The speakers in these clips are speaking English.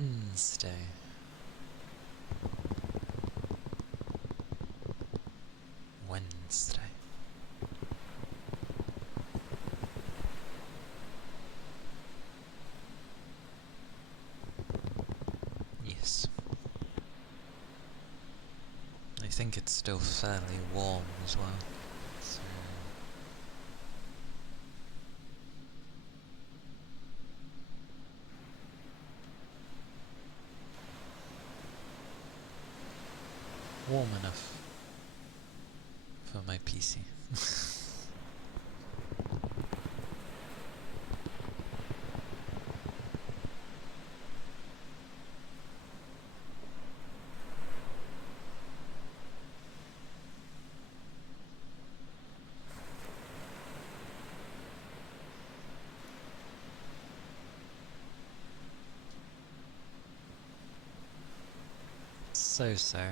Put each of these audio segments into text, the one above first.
Wednesday. Wednesday. Yes. I think it's still fairly warm as well. So warm enough for my PC. So. I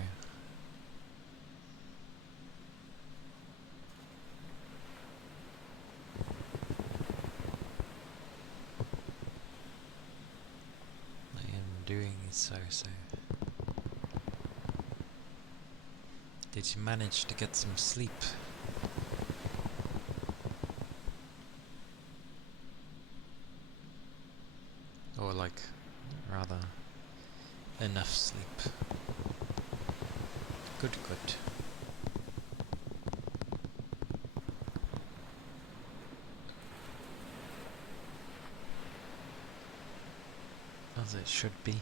am doing so. Did you manage to get some sleep? Or rather, enough sleep? Good. As it should be.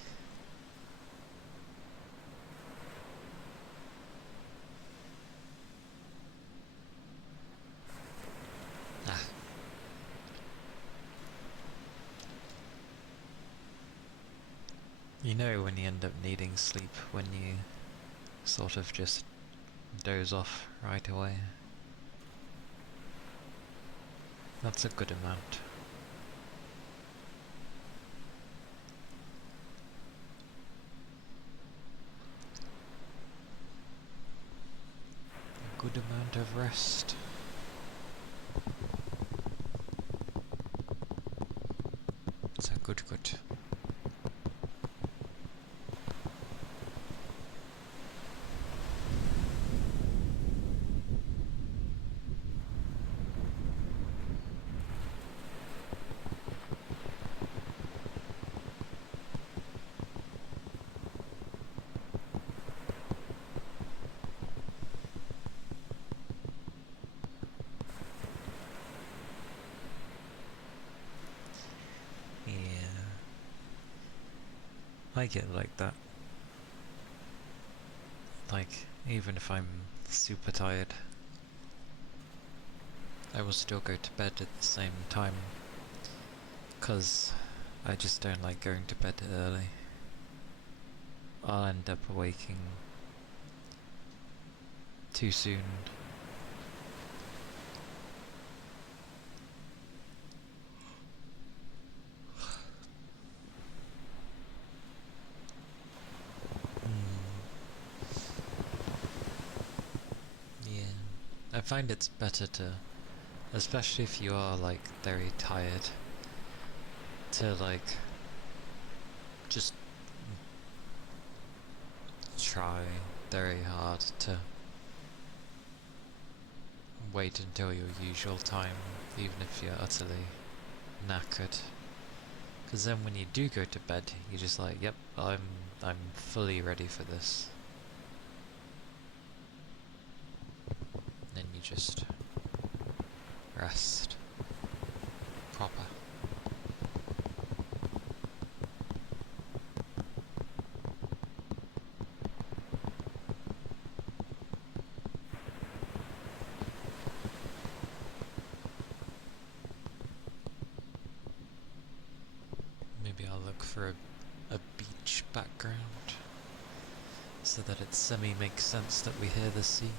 You know when you end up needing sleep, when you sort of just doze off right away. That's a good amount. A good amount of rest. So good. I get like that. Like, even if I'm super tired, I will still go to bed at the same time, because I just don't like going to bed early. I'll end up waking too soon. I find it's better to, especially if you are very tired, to just try very hard to wait until your usual time, even if you're utterly knackered. Because then when you do go to bed, you're just like, yep, I'm fully ready for this. Then you just rest proper. Maybe I'll look for a beach background so that it semi-makes sense that we hear the sea.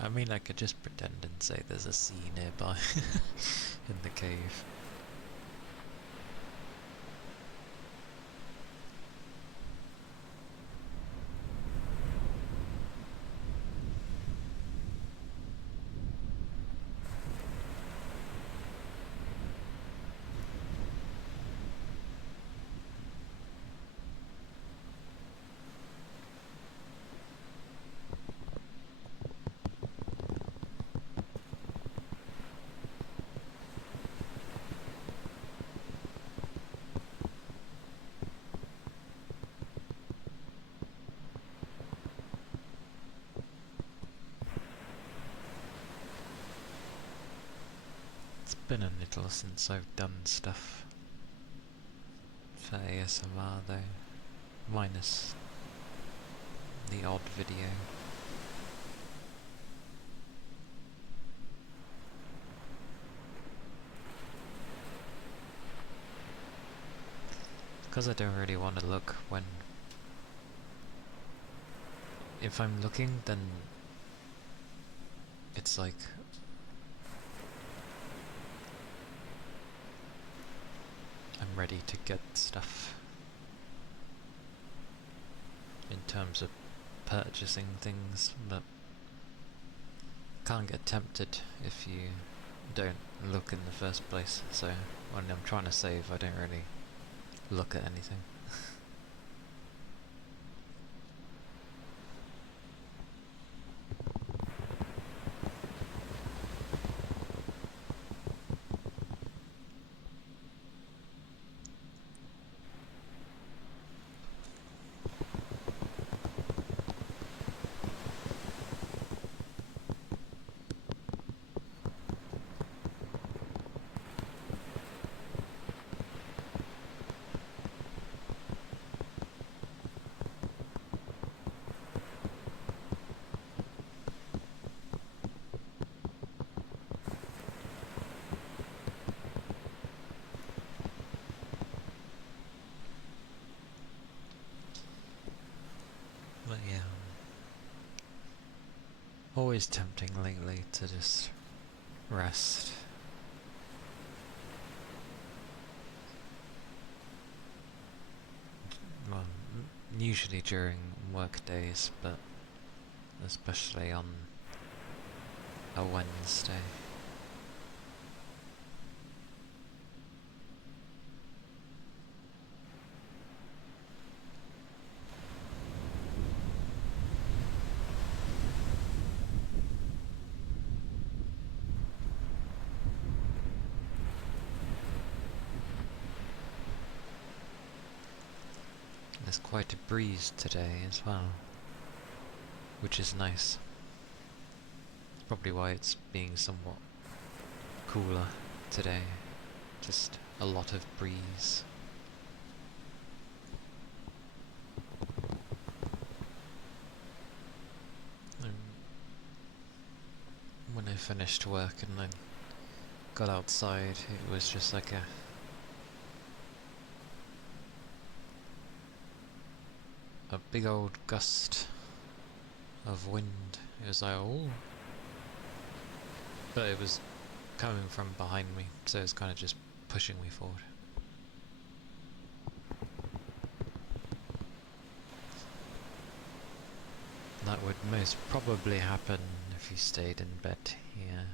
I mean, I could just pretend and say there's a sea nearby in the cave. been a little since I've done stuff for ASMR though, minus the odd video. Because I don't really want to look when... If I'm looking, then it's like... I'm ready to get stuff. In terms of purchasing things, but can't get tempted if you don't look in the first place, so when I'm trying to save I don't really look at anything. But yeah, always tempting lately to just rest. Well, usually during work days, but especially on a Wednesday. There's quite a breeze today as well, which is nice. Probably why it's being somewhat cooler today. Just a lot of breeze. When I finished work and I got outside, it was just like a big old gust of wind. It was like, oh, but it was coming from behind me, so it was kind of just pushing me forward. That would most probably happen if you stayed in bed here.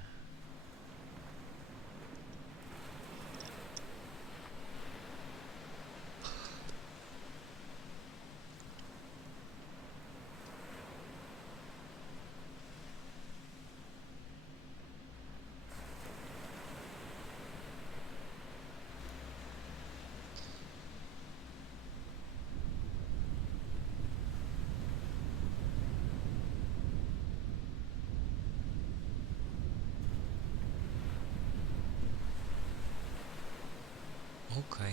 Okay.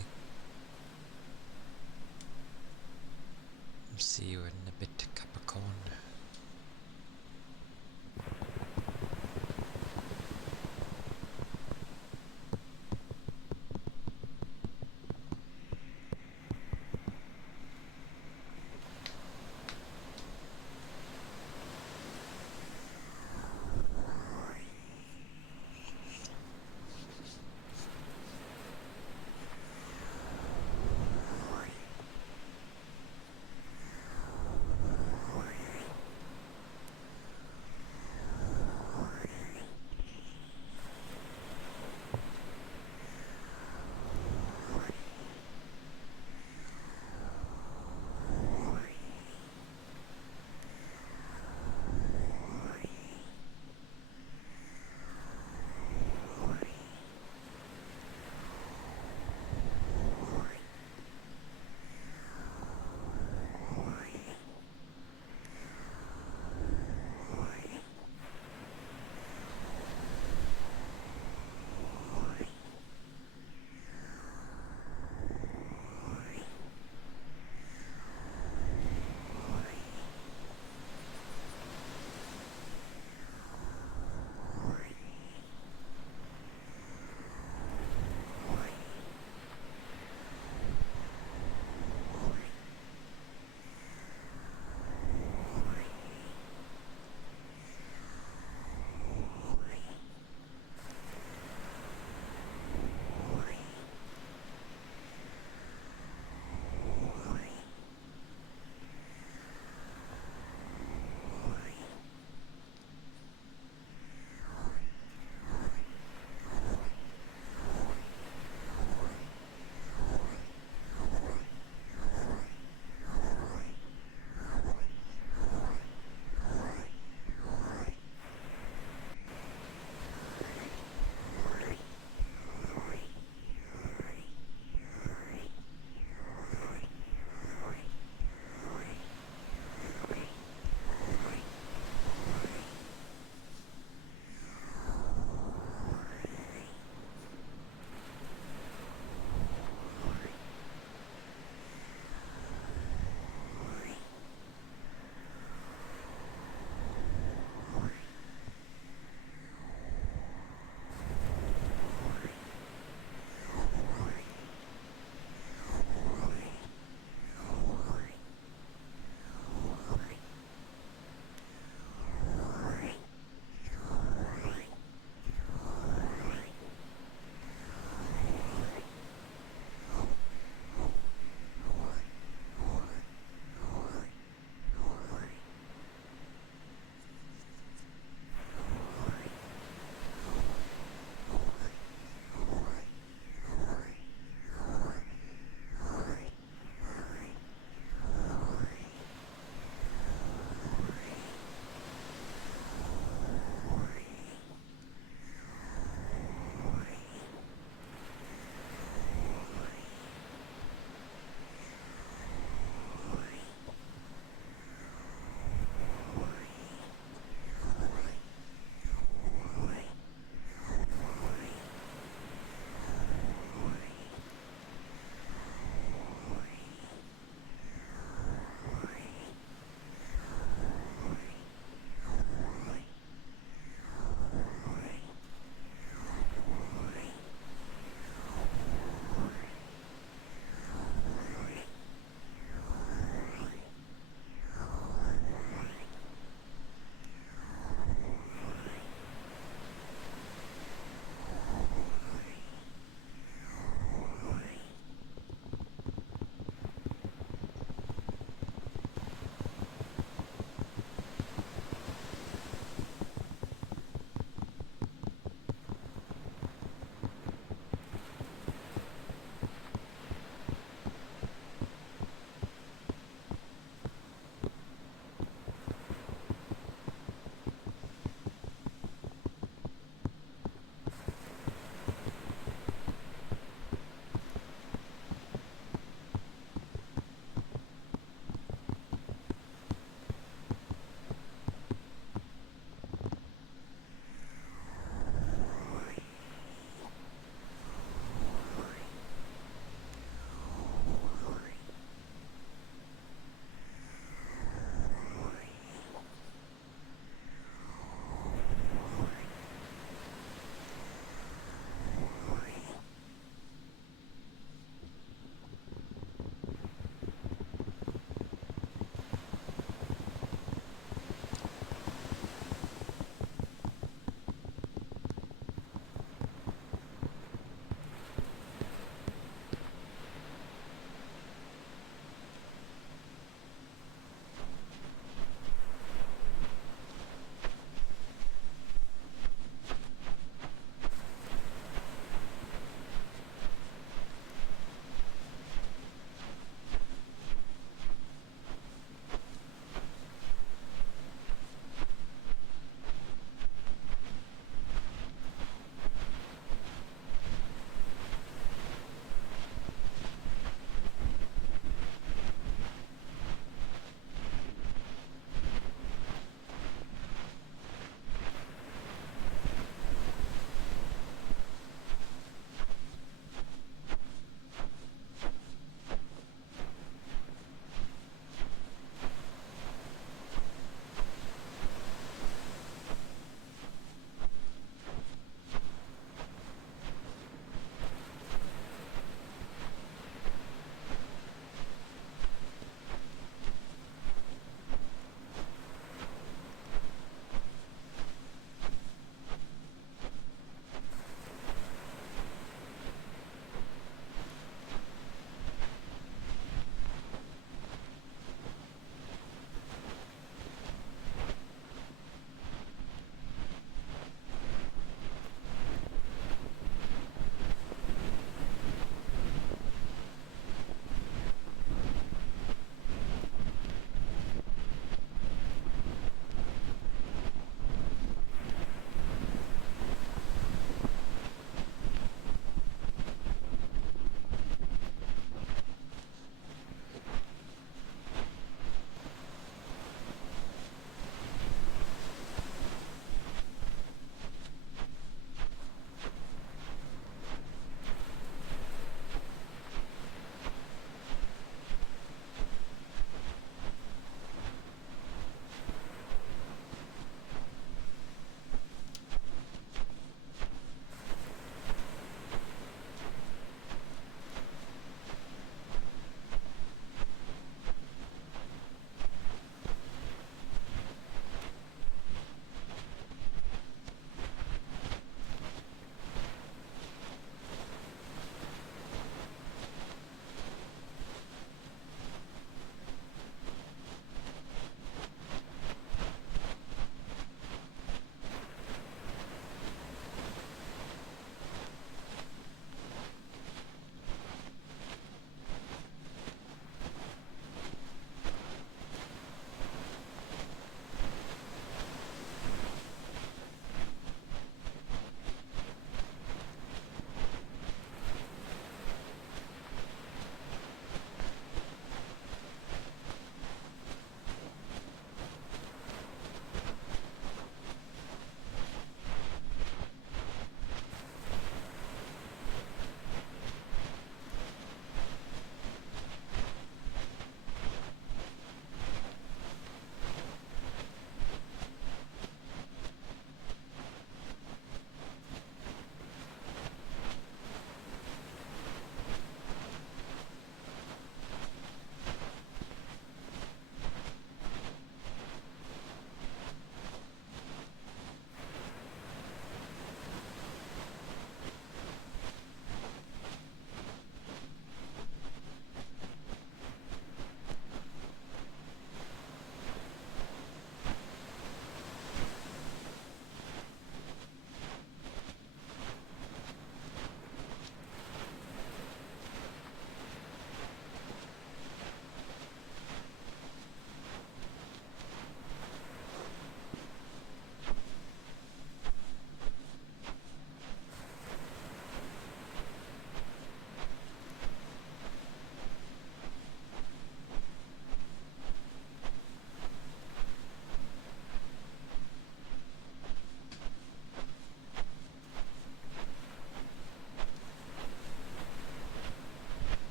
See you in a bit, Capricorn.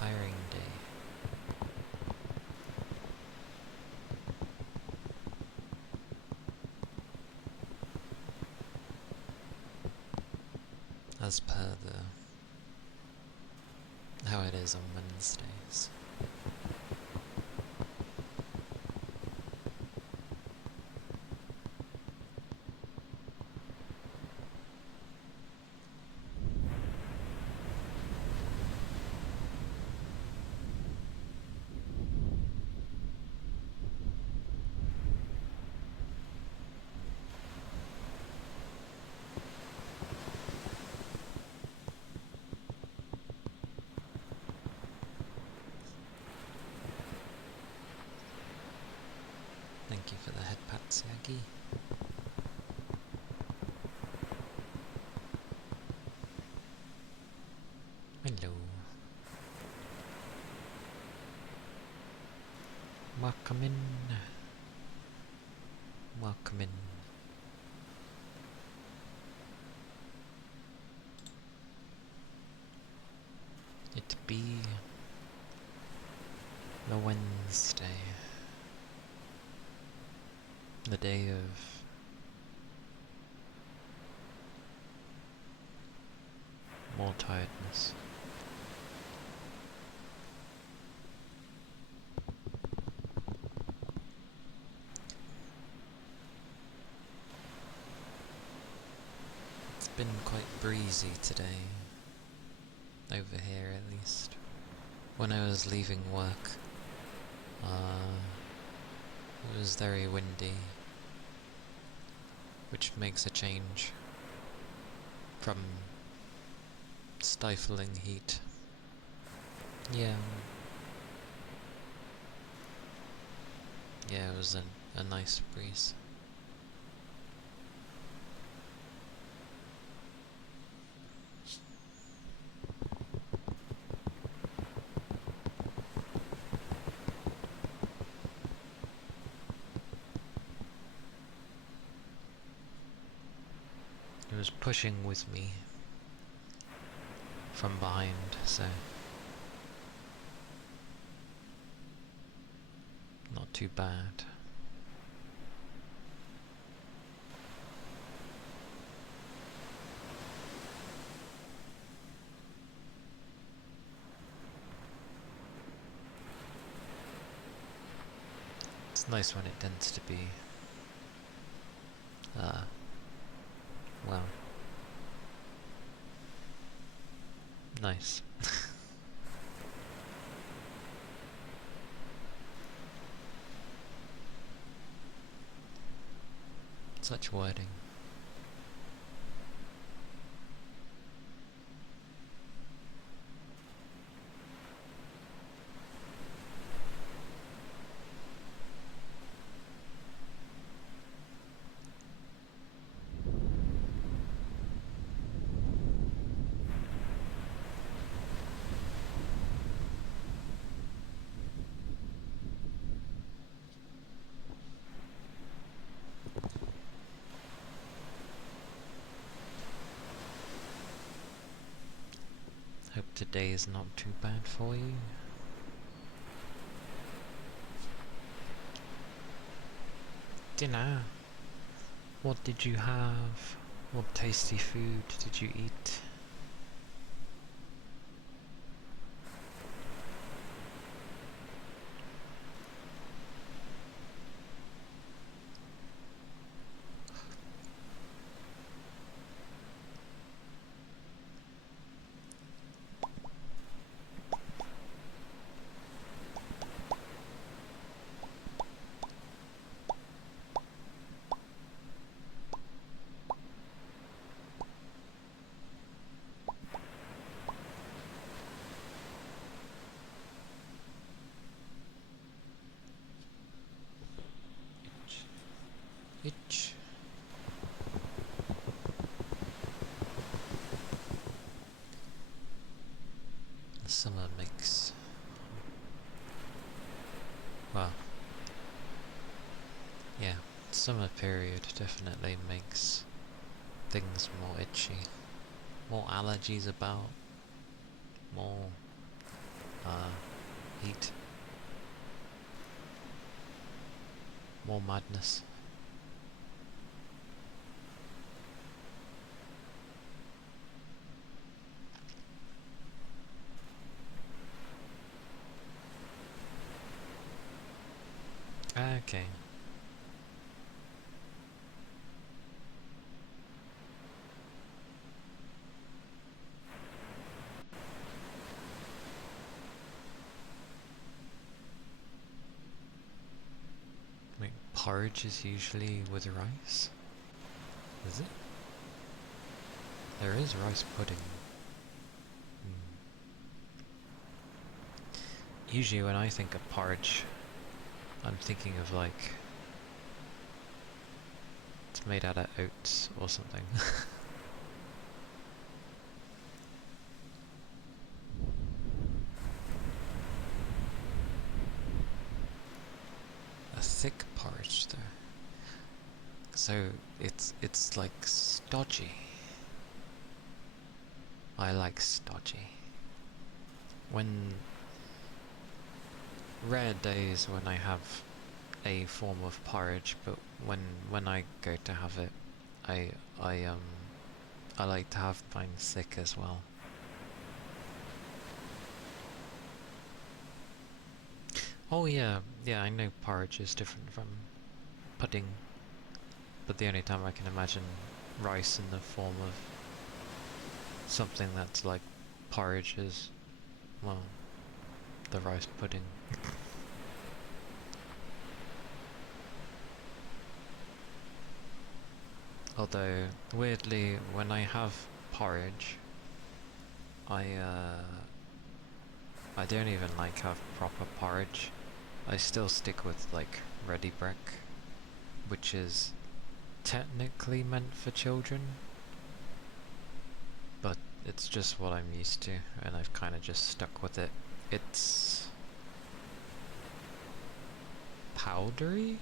tiring day. As per how it is on Wednesdays. Thank you for the head pats, Yagi. Hello. Welcome in. Welcome in. It be the Wednesday. The day of more tiredness. It's been quite breezy today, over here at least. When I was leaving work, it was very windy, which makes a change from stifling heat. Yeah, it was a nice breeze. It was pushing with me from behind, so not too bad. It's nice when it tends to be well, nice. Such wording. Hope today is not too bad for you. Dinner. What did you have? What tasty food did you eat? Itch. The summer makes, well, yeah, summer period definitely makes things more itchy, more allergies about, more heat. More madness. Okay. Wait, porridge is usually with rice? Is it? There is rice pudding. Usually when I think of porridge, I'm thinking of like... it's made out of oats or something. A thick porridge though. So it's like stodgy. I like stodgy. When rare days when I have a form of porridge, but when I go to have it, I like to have mine thick as well. Oh yeah, I know porridge is different from pudding, but the only time I can imagine rice in the form of something that's like porridge is, well, the rice pudding. Although, weirdly, when I have porridge, I don't even like have proper porridge. I still stick with like ready break, which is technically meant for children, but it's just what I'm used to, and I've kind of just stuck with it. It's powdery,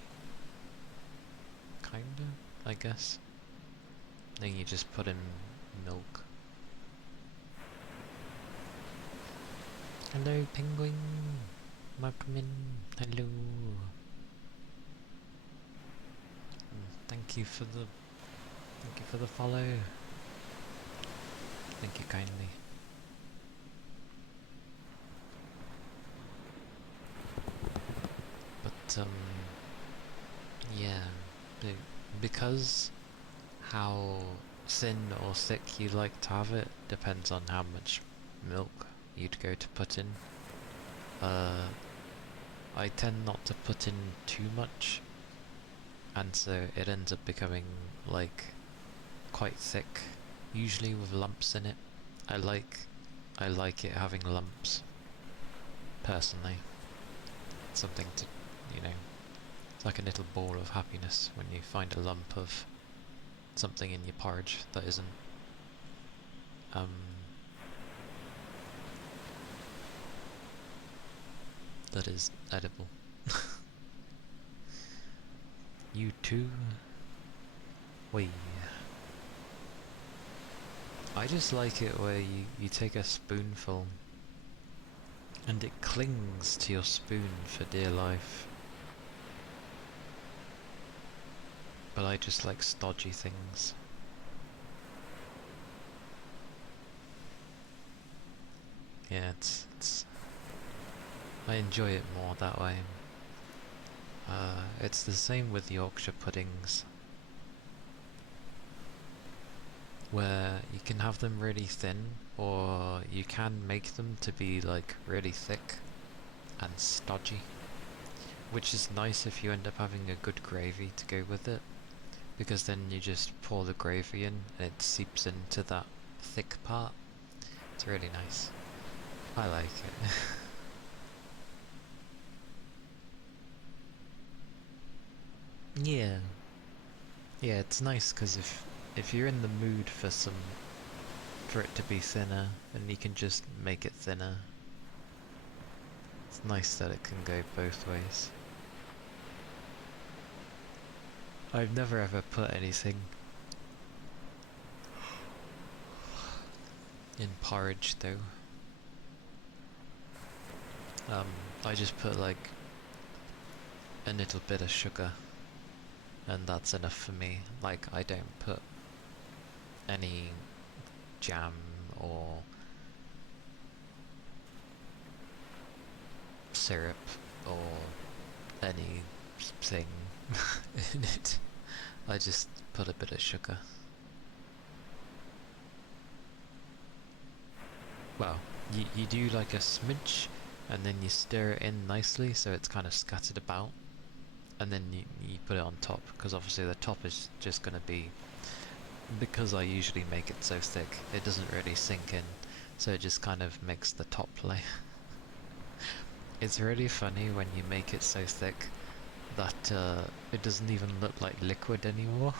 kinda, I guess. Then you just put in milk. Hello, penguin. Welcome in. Hello. Thank you for the follow. Thank you kindly. But yeah, because how thin or thick you like to have it depends on how much milk you'd go to put in. I tend not to put in too much, and so it ends up becoming like quite thick, usually with lumps in it. I like it having lumps, personally. It's something to, it's like a little ball of happiness when you find a lump of something in your porridge that isn't that is edible. You too? Wait. I just like it where you take a spoonful and it clings to your spoon for dear life. But I just like stodgy things. Yeah, it's I enjoy it more that way. It's the same with Yorkshire puddings, where you can have them really thin, or you can make them to be like really thick and stodgy, which is nice if you end up having a good gravy to go with it, because then you just pour the gravy in and it seeps into that thick part. It's really nice. I like it. Yeah. Yeah, it's nice because if you're in the mood for it to be thinner, and you can just make it thinner. It's nice that it can go both ways. I've never ever put anything in porridge though. I just put like a little bit of sugar, and that's enough for me. Like, I don't put any jam or syrup or anything in it. I just put a bit of sugar. Well, you do like a smidge, and then you stir it in nicely so it's kind of scattered about, and then you put it on top, because obviously the top is just going to be, because I usually make it so thick, it doesn't really sink in, so it just kind of makes the top layer. It's really funny when you make it so thick that it doesn't even look like liquid anymore.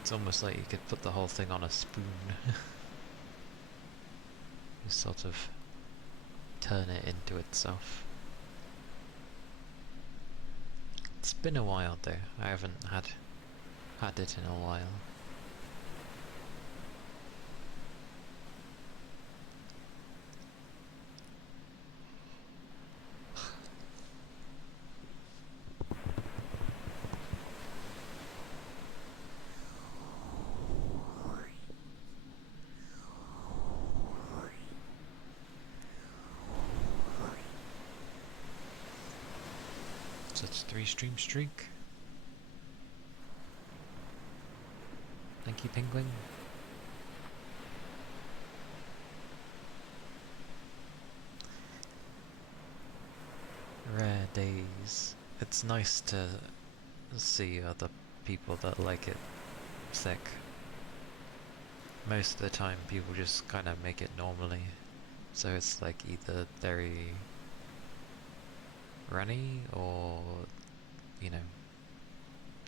It's almost like you could put the whole thing on a spoon. You sort of turn it into itself. It's been a while though, I haven't had it in a while. So it's 3-stream streak. Thank you, Penguin. Rare days. It's nice to see other people that like it thick. Most of the time people just kind of make it normally. So it's like either very runny or, you know,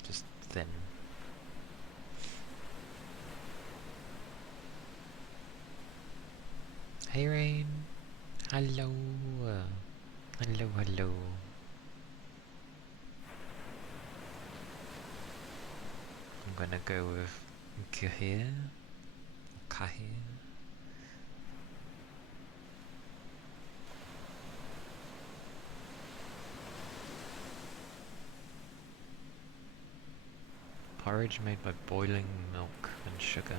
just thin. Hey Rain! Hello! Hello, hello. I'm gonna go with Kahir. Kahir. Porridge made by boiling milk and sugar.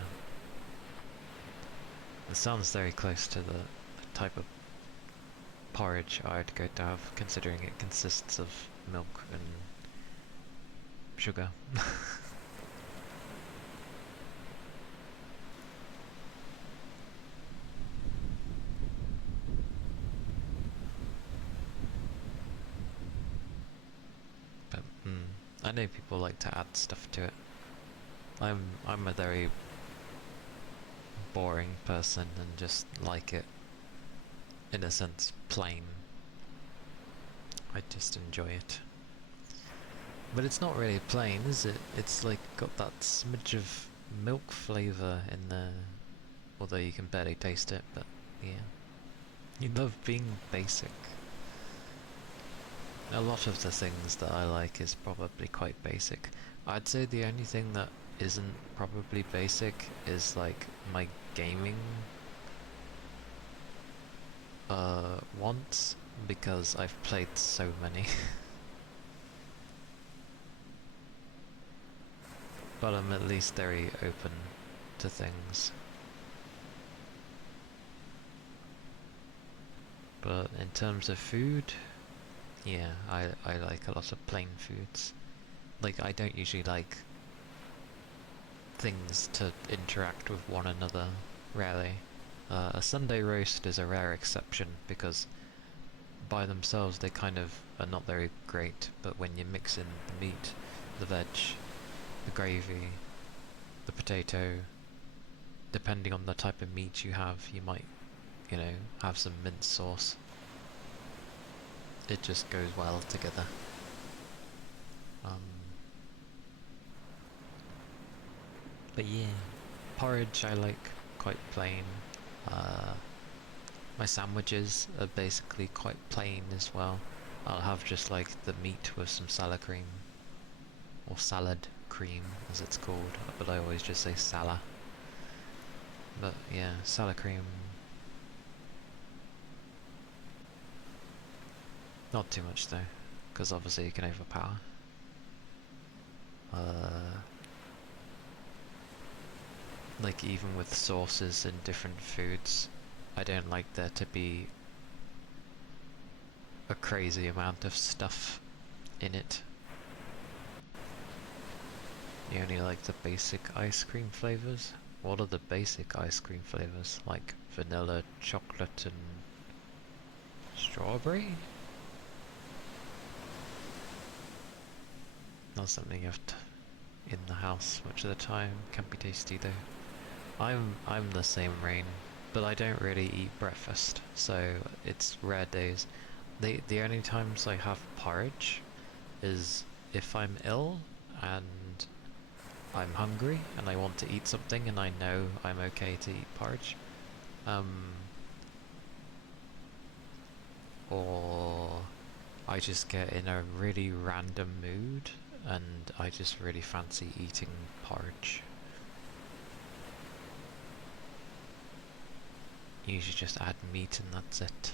It sounds very close to the type of porridge I'd go to have, considering it consists of milk and sugar. But I know people like to add stuff to it. I'm a very boring person and just like it, in a sense, plain. I just enjoy it. But it's not really plain, is it? It's like got that smidge of milk flavour in there. Although you can barely taste it, but yeah. You love being basic. A lot of the things that I like is probably quite basic. I'd say the only thing that isn't probably basic is like my gaming wants, because I've played so many. But I'm at least very open to things. But in terms of food, yeah, I like a lot of plain foods. Like, I don't usually like things to interact with one another, rarely. A Sunday roast is a rare exception, because by themselves they kind of are not very great, but when you mix in the meat, the veg, the gravy, the potato, depending on the type of meat you have, you might, you know, have some mint sauce. It just goes well together. But yeah, porridge I like quite plain. My sandwiches are basically quite plain as well. I'll have just like the meat with some salad cream or salad cream, as it's called, but I always just say Sala. But yeah, Sala cream. Not too much though, because obviously you can overpower. Like even with sauces in different foods, I don't like there to be a crazy amount of stuff in it. You only like the basic ice cream flavors? What are the basic ice cream flavors? Like vanilla, chocolate, and strawberry? Not something you have to in the house much of the time. Can be tasty though. I'm the same Rain, but I don't really eat breakfast, so it's rare days. The only times I have porridge is if I'm ill and I'm hungry and I want to eat something and I know I'm okay to eat porridge. Or I just get in a really random mood and I just really fancy eating porridge. Usually just add meat and that's it.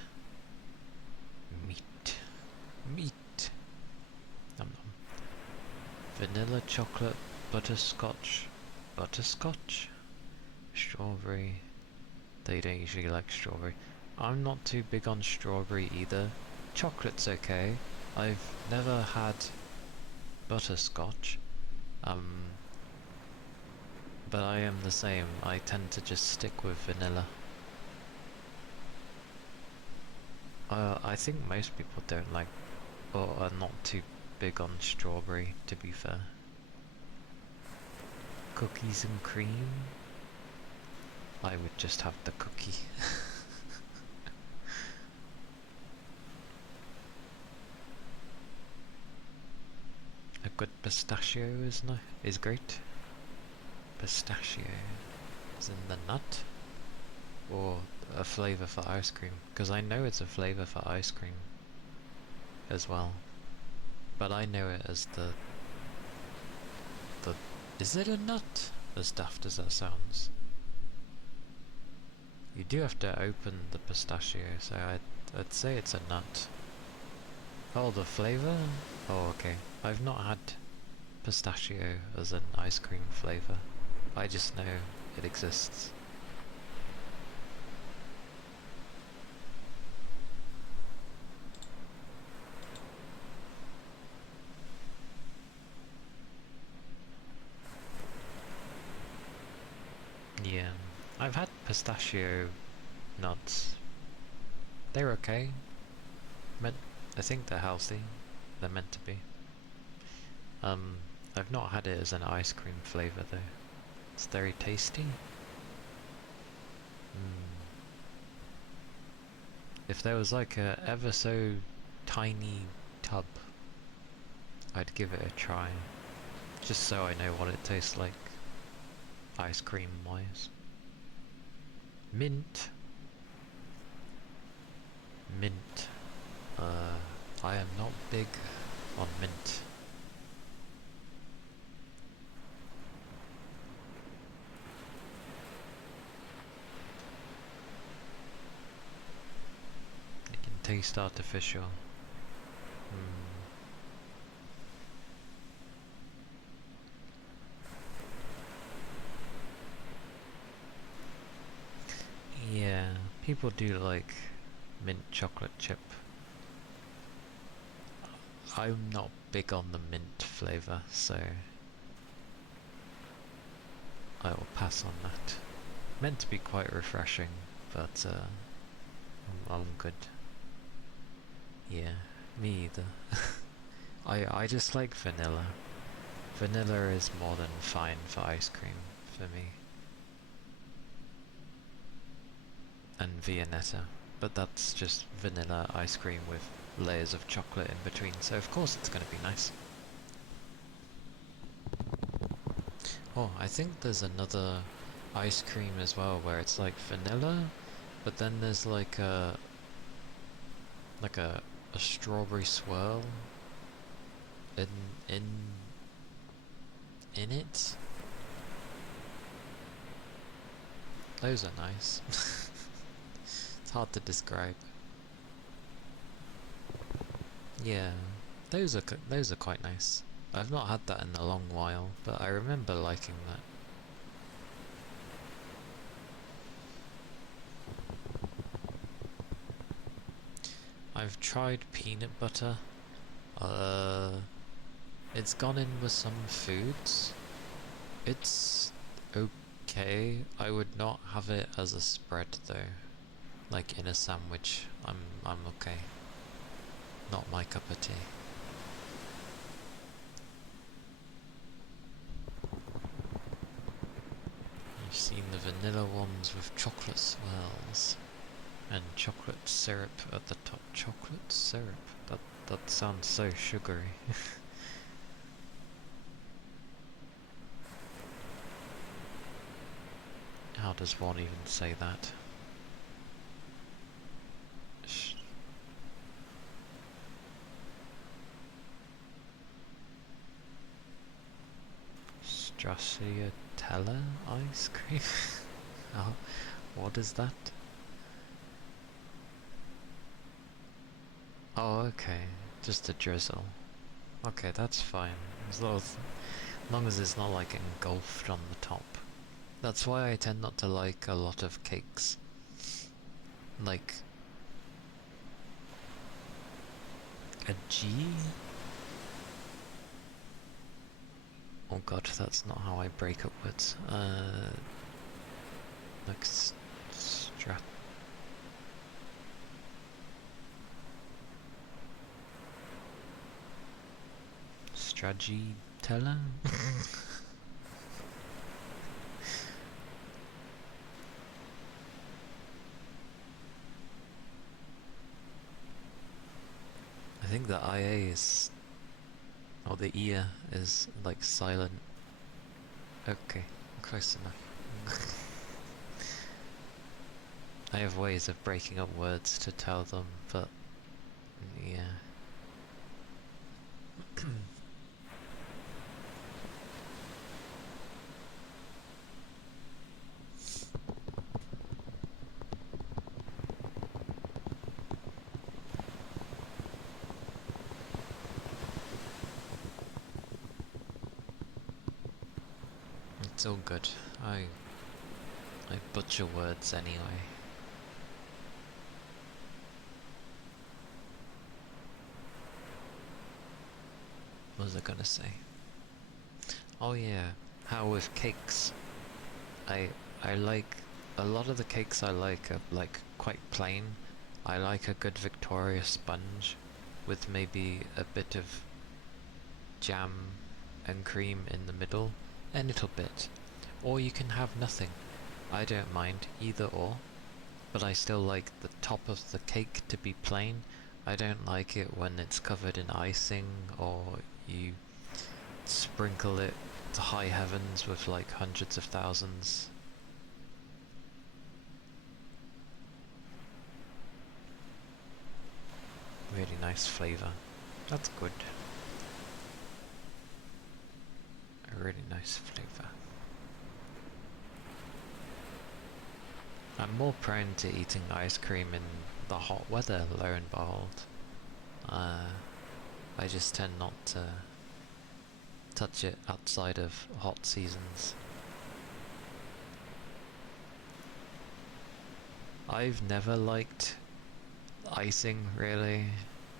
Meat. Meat. Nom nom. Vanilla, chocolate, butterscotch. Butterscotch? Strawberry. They don't usually like strawberry. I'm not too big on strawberry either. Chocolate's okay. I've never had butterscotch. But I am the same. I tend to just stick with vanilla. I think most people don't like, or are not too big on strawberry, to be fair. Cookies and cream? I would just have the cookie. A good pistachio is great. Pistachio is in the nut? Or a flavour for ice cream? Because I know it's a flavour for ice cream as well. But I know it as the... Is it a nut? As daft as that sounds. You do have to open the pistachio, so I'd say it's a nut. Oh, the flavour? Oh, okay. I've not had pistachio as an ice cream flavour. I just know it exists. Yeah, I've had pistachio nuts. They're okay. I think they're healthy. They're meant to be. I've not had it as an ice cream flavour though. It's very tasty. If there was like a ever so tiny tub, I'd give it a try. Just so I know what it tastes like, ice cream wise. Mint. Mint. I am not big on mint. It can taste artificial. Yeah, people do like mint chocolate chip. I'm not big on the mint flavour, so I will pass on that. Meant to be quite refreshing, but I'm good. Yeah, me either. I just like vanilla. Vanilla is more than fine for ice cream for me. And Viennetta, but that's just vanilla ice cream with layers of chocolate in between, so of course it's going to be nice. Oh, I think there's another ice cream as well where it's like vanilla, but then there's like a strawberry swirl in in it. Those are nice. It's hard to describe. Yeah, those are quite nice. I've not had that in a long while, but I remember liking that. I've tried peanut butter. It's gone in with some foods. It's okay. I would not have it as a spread though. Like in a sandwich. I'm okay. Not my cup of tea. You've seen the vanilla ones with chocolate swirls and chocolate syrup at the top. Chocolate syrup? That sounds so sugary. How does one even say that? Stracciatella ice cream? Oh, what is that? Oh, okay. Just a drizzle. Okay, that's fine. As long as it's not like engulfed on the top. That's why I tend not to like a lot of cakes. Like a G? Oh god, that's not how I break up words. Like Stragitella? I think the IA is, or the ear is like silent. Okay, close enough. I have ways of breaking up words to tell them, but yeah. It's all good. I butcher words anyway. What was I gonna say? Oh yeah, how with cakes. I like a lot of the cakes I like are like quite plain. I like a good Victoria sponge with maybe a bit of jam and cream in the middle, a little bit. Or you can have nothing. I don't mind either or, but I still like the top of the cake to be plain. I don't like it when it's covered in icing or you sprinkle it to high heavens with like hundreds of thousands. Really nice flavour. That's good. A really nice flavour. I'm more prone to eating ice cream in the hot weather, lo and behold. I just tend not to touch it outside of hot seasons. I've never liked icing, really,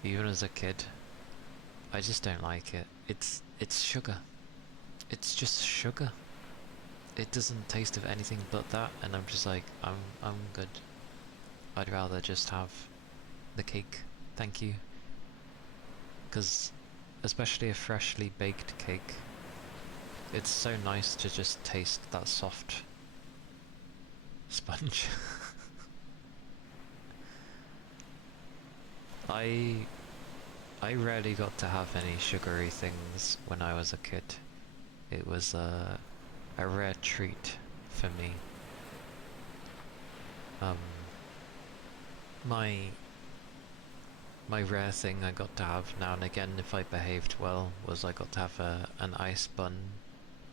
even as a kid. I just don't like it. It's sugar. It's just sugar. It doesn't taste of anything but that, and I'm just like, I'm good. I'd rather just have the cake, thank you. Because, especially a freshly baked cake, it's so nice to just taste that soft sponge. I rarely got to have any sugary things when I was a kid. It was a rare treat for me. My rare thing I got to have now and again if I behaved well was I got to have an ice bun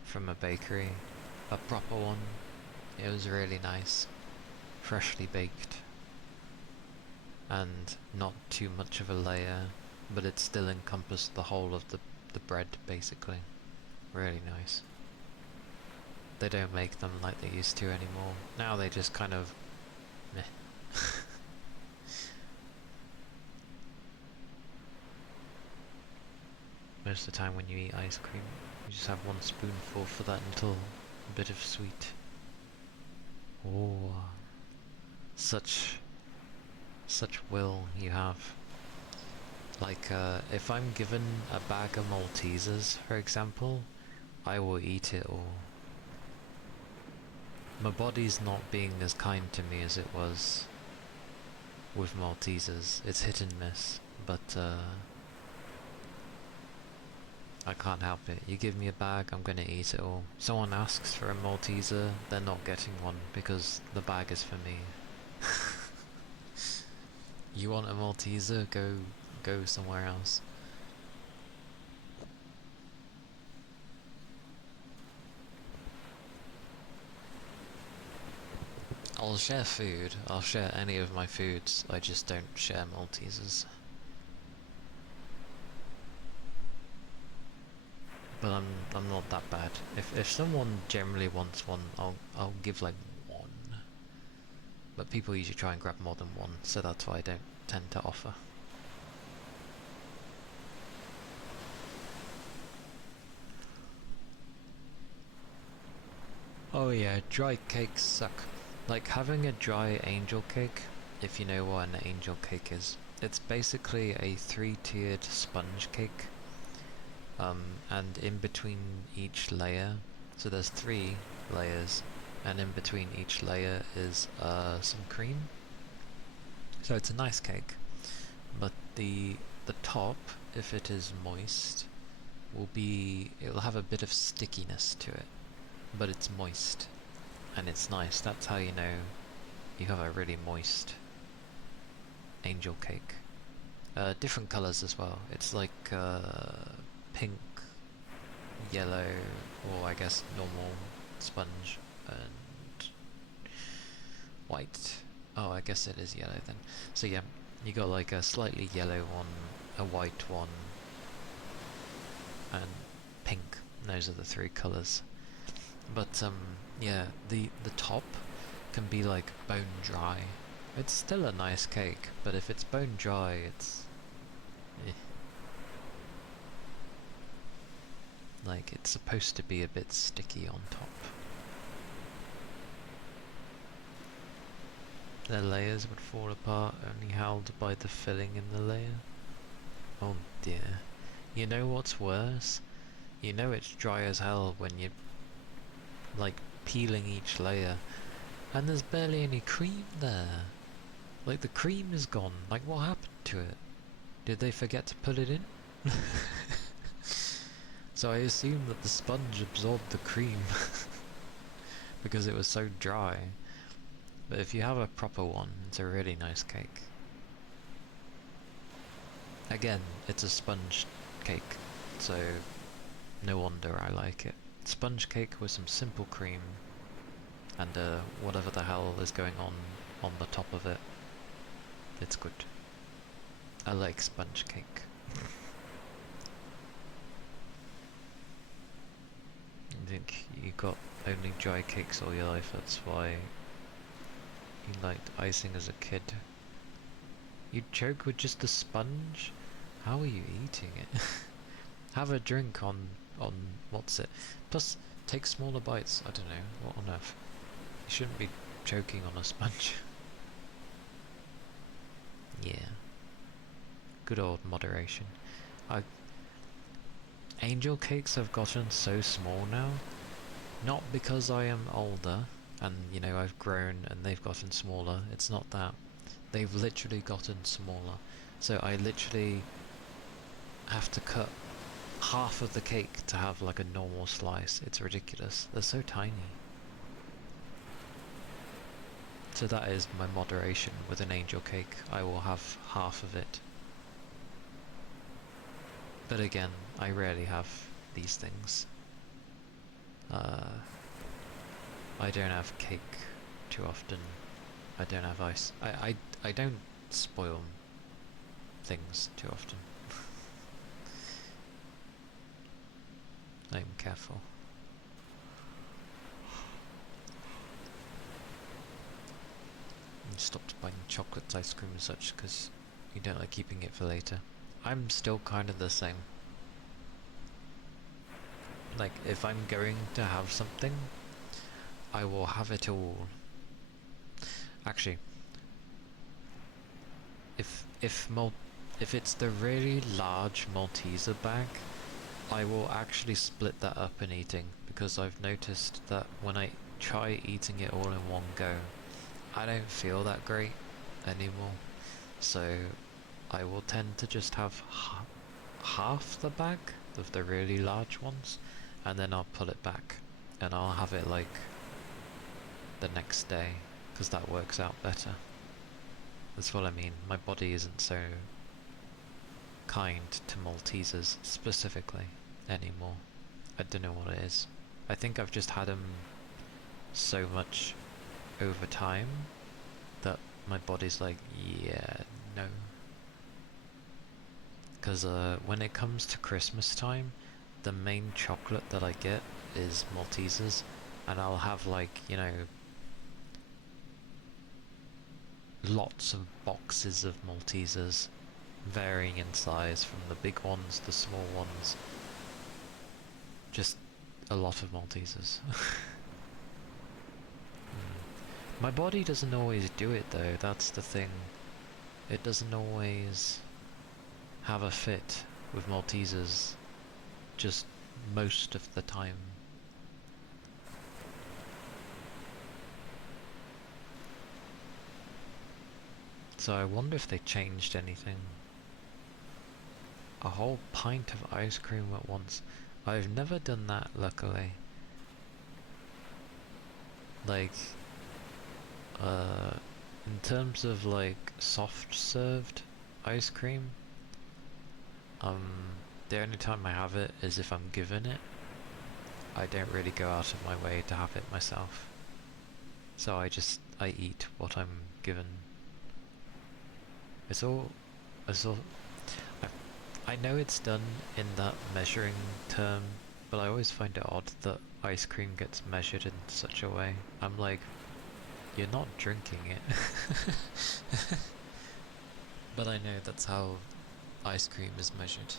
from a bakery, a proper one. It was really nice, freshly baked, and not too much of a layer, but it still encompassed the whole of the bread basically. Really nice. They don't make them like they used to anymore. Now they just kind of meh. Most of the time when you eat ice cream, you just have one spoonful for that little bit of sweet. Oh, such will you have. Like, if I'm given a bag of Maltesers, for example, I will eat it all. My body's not being as kind to me as it was with Maltesers. It's hit and miss, but I can't help it. You give me a bag, I'm gonna eat it all. Someone asks for a Malteser, they're not getting one because the bag is for me. You want a Malteser? Go somewhere else. I'll share food. I'll share any of my foods. I just don't share Maltesers. But I'm not that bad. If someone generally wants one, I'll give like one. But people usually try and grab more than one, so that's why I don't tend to offer. Oh yeah, dry cakes suck. Like having a dry angel cake, if you know what an angel cake is. It's basically a 3-tiered sponge cake. And in between each layer, so there's 3 layers, and in between each layer is some cream. So it's a nice cake, but the top, if it is moist, it'll have a bit of stickiness to it, but it's moist, and it's nice. That's how you know you have a really moist angel cake. Different colours as well. It's like pink, yellow, or I guess normal sponge, and white. Oh, I guess it is yellow then. So yeah, you got like a slightly yellow one, a white one, and pink. Those are the 3 colours. But yeah, the top can be like bone dry. It's still a nice cake, but if it's bone dry, it's like it's supposed to be a bit sticky on top. The layers would fall apart, only held by the filling in the layer. Oh dear. You know what's worse? You know it's dry as hell when you're like peeling each layer and there's barely any cream there. Like the cream is gone. Like what happened to it? Did they forget to put it in? So I assume that the sponge absorbed the cream because it was so dry. But if you have a proper one, it's a really nice cake. Again, it's a sponge cake, so no wonder I like it. Sponge cake with some simple cream and whatever the hell is going on the top of it. It's good. I like sponge cake. I think you got only dry cakes all your life, that's why you liked icing as a kid. You'd choke with just a sponge? How are you eating it? Have a drink on what's it? Plus, take smaller bites. I don't know, what on earth? You shouldn't be choking on a sponge. Yeah. Good old moderation. Angel cakes have gotten so small now, not because I am older and, you know, I've grown and they've gotten smaller. It's not that. They've literally gotten smaller. So I literally have to cut half of the cake to have like a normal slice. It's ridiculous. They're so tiny. So that is my moderation with an angel cake. I will have half of it. But again, I rarely have these things. I don't have cake too often. I don't have ice. I don't spoil things too often. I'm careful. You stopped buying chocolate ice cream and such because you don't like keeping it for later. I'm still kind of the same. Like, if I'm going to have something, I will have it all. Actually, if it's the really large Malteser bag, I will actually split that up in eating, because I've noticed that when I try eating it all in one go, I don't feel that great anymore. So I will tend to just have half the bag of the really large ones, and then I'll pull it back and I'll have it like the next day, because that works out better. That's what I mean. My body isn't so kind to Maltesers specifically anymore. I don't know what it is. I think I've just had them so much over time that my body's like, yeah, no. Because when it comes to Christmas time, the main chocolate that I get is Maltesers, and I'll have, like, you know, lots of boxes of Maltesers, varying in size from the big ones, the small ones. Just a lot of Maltesers. My body doesn't always do it though, that's the thing. It doesn't always have a fit with Maltesers, just most of the time. So I wonder if they changed anything. A whole pint of ice cream at once. I've never done that, luckily. Like, in terms of like soft served ice cream, the only time I have it is if I'm given it. I don't really go out of my way to have it myself. So I eat what I'm given. It's all, I know it's done in that measuring term, but I always find it odd that ice cream gets measured in such a way. I'm like, you're not drinking it. But I know that's how ice cream is measured.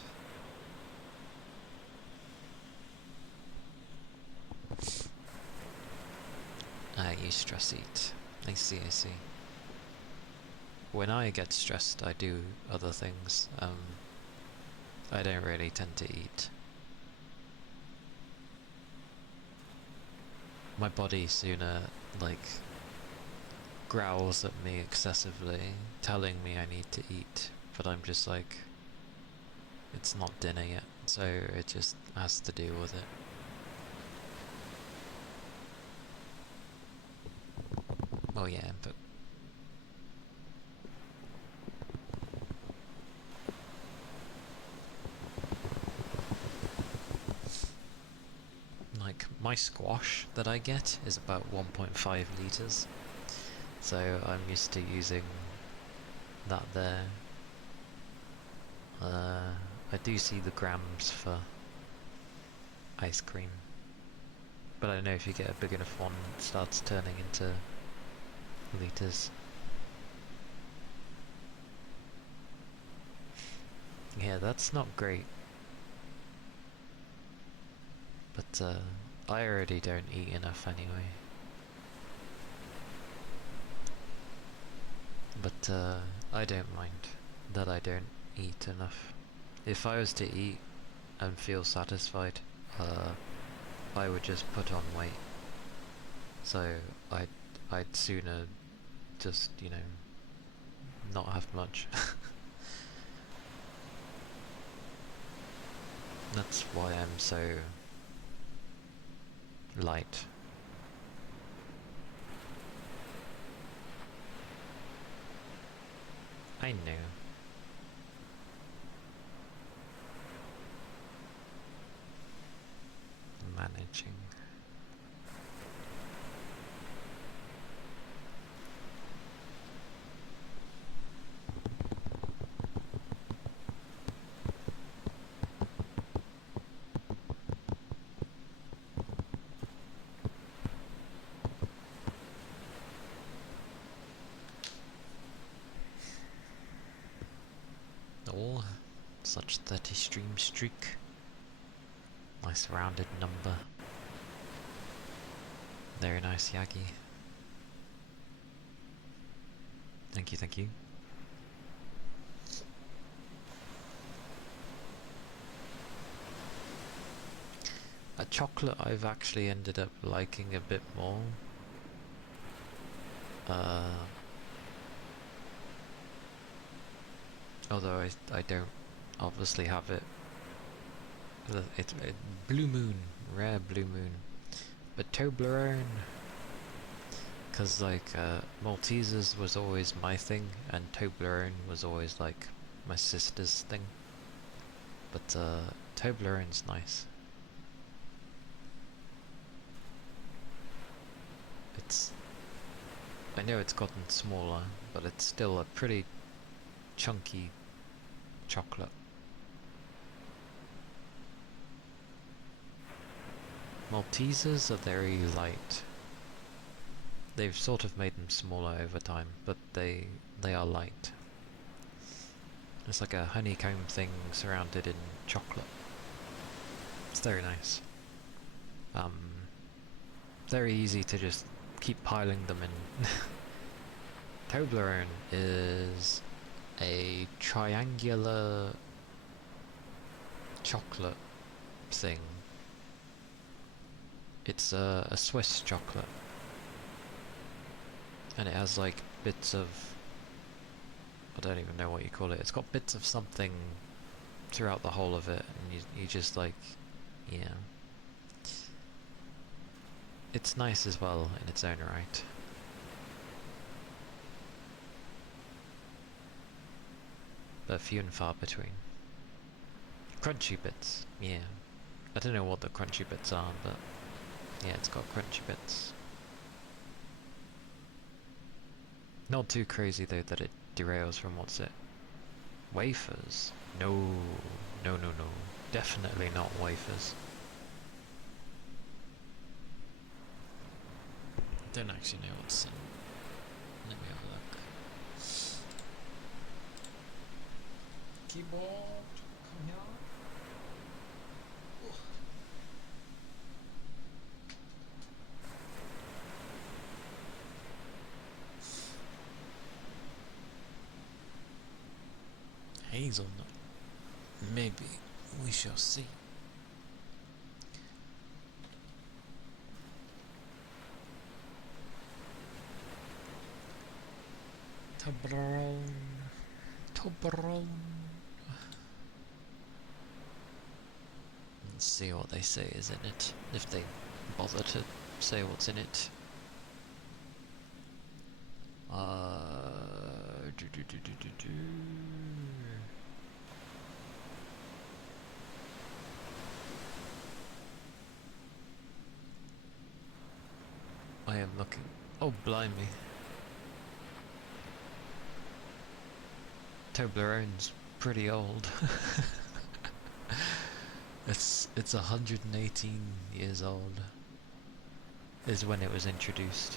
You stress eat. I see, I see. When I get stressed, I do other things. I don't really tend to eat. My body sooner, like, growls at me excessively, telling me I need to eat, but I'm just like, it's not dinner yet, so it just has to deal with it. Oh yeah, but like, my squash that I get is about 1.5 litres, so I'm used to using that there. I do see the grams for ice cream, but I don't know if you get a big enough one, it starts turning into litres. Yeah, that's not great. But I already don't eat enough anyway. But I don't mind that I don't eat enough. If I was to eat and feel satisfied, I would just put on weight. So I'd sooner just, you know, not have much. That's why I'm so light. I know. Managing. such 30 stream streak. Nice rounded number. Very nice, Yagi. Thank you, thank you. A chocolate I've actually ended up liking a bit more. Although I don't obviously have it. It's Blue Moon, rare Blue Moon. But Toblerone, because like Maltesers was always my thing, and Toblerone was always like my sister's thing. But Toblerone's nice. I know it's gotten smaller, but it's still a pretty chunky chocolate. Maltesers are very light. They've sort of made them smaller over time, but they are light. It's like a honeycomb thing surrounded in chocolate. It's very nice. Very easy to just keep piling them in. Toblerone is a triangular chocolate thing. It's a Swiss chocolate, and it has like bits of, I don't even know what you call it, it's got bits of something throughout the whole of it, and you just like, yeah. It's nice as well in its own right. But few and far between. Crunchy bits, yeah. I don't know what the crunchy bits are, but yeah, it's got crunchy bits. Not too crazy though that it derails from what's it? Wafers? No, no, no, no. Definitely not wafers. Don't actually know what's in. Let me have a look. Keyboard, come here. Hazelnut. Maybe. We shall see. Toblerone. Toblerone. Let's see what they say is in it, if they bother to say what's in it. I am looking. Oh, blimey. Toblerone's pretty old. It's 118 years old. Is when it was introduced.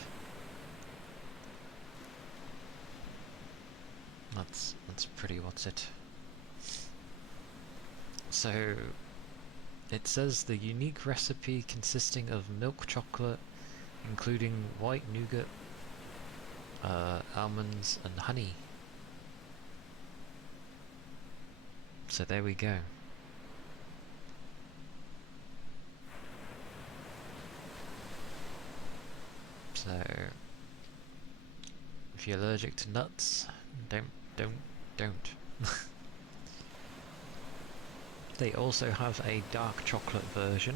That's pretty what's it. So it says the unique recipe consisting of milk chocolate, including white nougat, almonds and honey. So there we go. So if you're allergic to nuts, don't. They also have a dark chocolate version,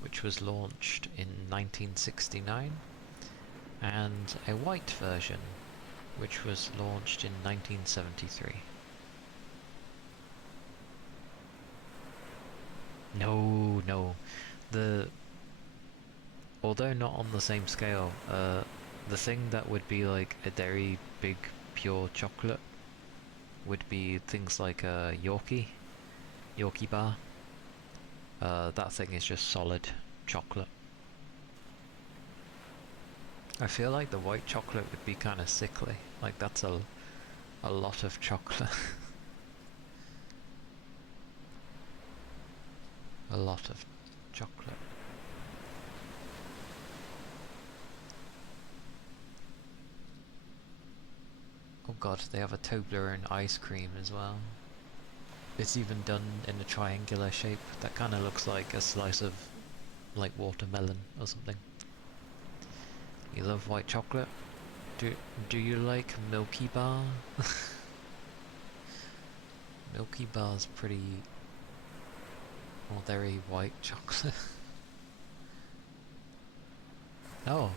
which was launched in 1969, and a white version, which was launched in 1973. No. Although not on the same scale, the thing that would be like a very big pure chocolate would be things like a Yorkie bar. That thing is just solid chocolate. I feel like the white chocolate would be kind of sickly. Like that's a lot of chocolate. A lot of chocolate. Oh god, they have a Toblerone ice cream as well. It's even done in a triangular shape that kind of looks like a slice of, like, watermelon or something. You love white chocolate? Do you like Milky Bar? Milky Bar's pretty... well, very white chocolate. Oh.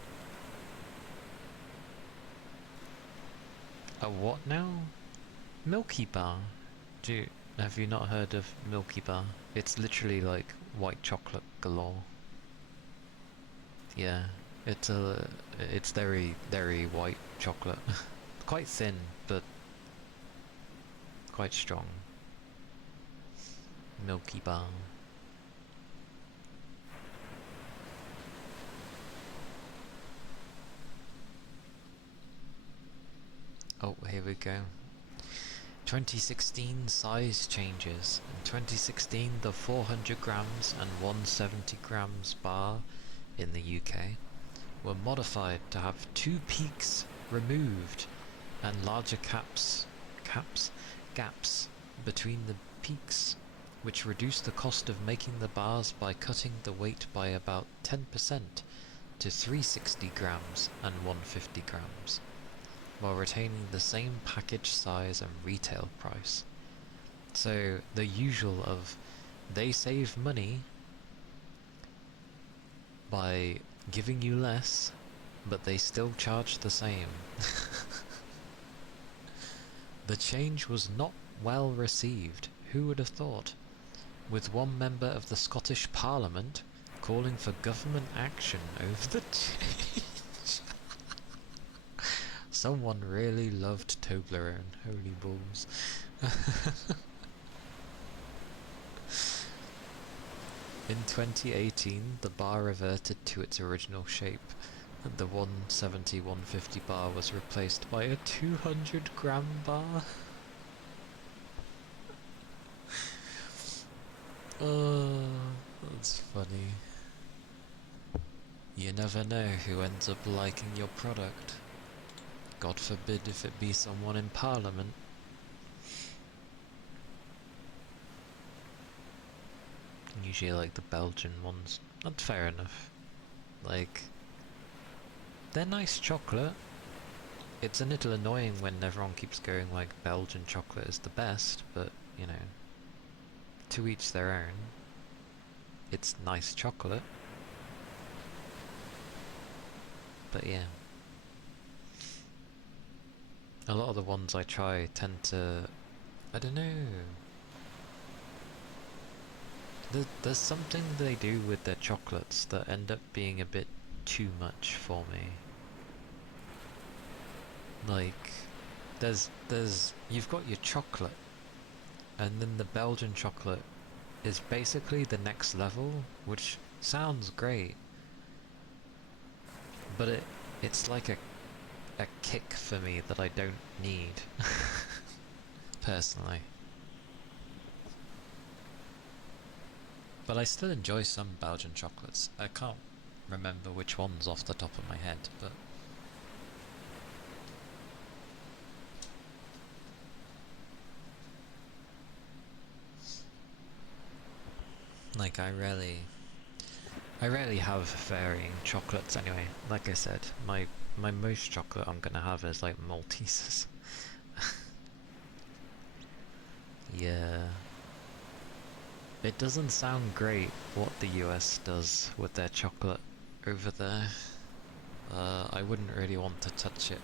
A what now? Milky Bar? Have you not heard of Milky Bar? It's literally like white chocolate galore. Yeah, it's very, very white chocolate. Quite thin, but quite strong. Milky Bar. Oh, here we go. 2016 size changes. In 2016, the 400 grams and 170 grams bar in the UK were modified to have two peaks removed and larger gaps between the peaks, which reduced the cost of making the bars by cutting the weight by about 10% to 360 grams and 150 grams, while retaining the same package size and retail price. So the usual of they save money by giving you less, but they still charge the same. The change was not well received, who would have thought, with one member of the Scottish Parliament calling for government action over the change. Someone really loved Toblerone, holy balls. In 2018, the bar reverted to its original shape, and the 170-150 bar was replaced by a 200-gram bar. Oh, that's funny. You never know who ends up liking your product. God forbid if it be someone in Parliament. Usually like the Belgian ones. That's fair enough. Like, they're nice chocolate. It's a little annoying when everyone keeps going like Belgian chocolate is the best, but, you know, to each their own. It's nice chocolate. But yeah. A lot of the ones I try tend to... I don't know. There's something they do with their chocolates that end up being a bit too much for me. Like, you've got your chocolate, and then the Belgian chocolate is basically the next level, which sounds great, but it's like a kick for me that I don't need, personally. But I still enjoy some Belgian chocolates. I can't remember which ones off the top of my head, but... like, I rarely have varying chocolates anyway. Like I said, my most chocolate I'm gonna have is like Maltesers. Yeah. It doesn't sound great what the US does with their chocolate over there. I wouldn't really want to touch it.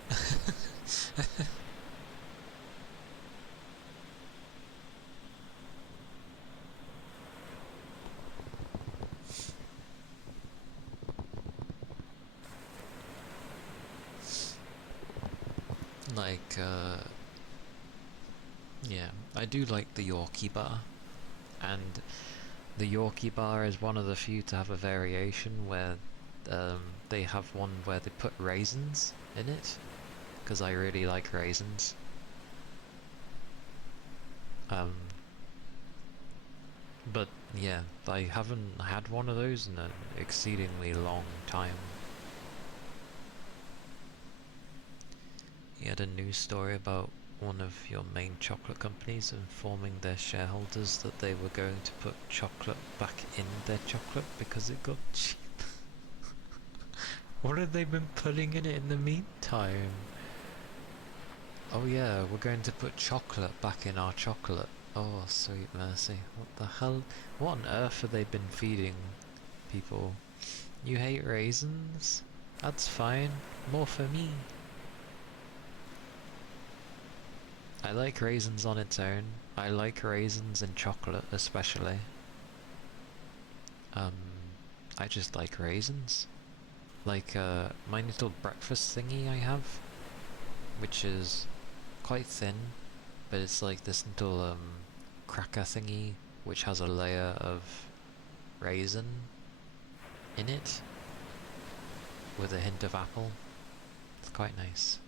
Like, yeah, I do like the Yorkie bar, and the Yorkie bar is one of the few to have a variation where they have one where they put raisins in it, because I really like raisins. But Yeah, I haven't had one of those in an exceedingly long time. You had a news story about one of your main chocolate companies informing their shareholders that they were going to put chocolate back in their chocolate because it got cheap. What have they been putting in it in the meantime? Oh yeah, we're going to put chocolate back in our chocolate. Oh, sweet mercy. What the hell? What on earth have they been feeding people? You hate raisins? That's fine. More for me. I like raisins on its own. I like raisins in chocolate especially. Um, I just like raisins. Like my little breakfast thingy I have, which is quite thin, but it's like this little cracker thingy which has a layer of raisin in it with a hint of apple. It's quite nice.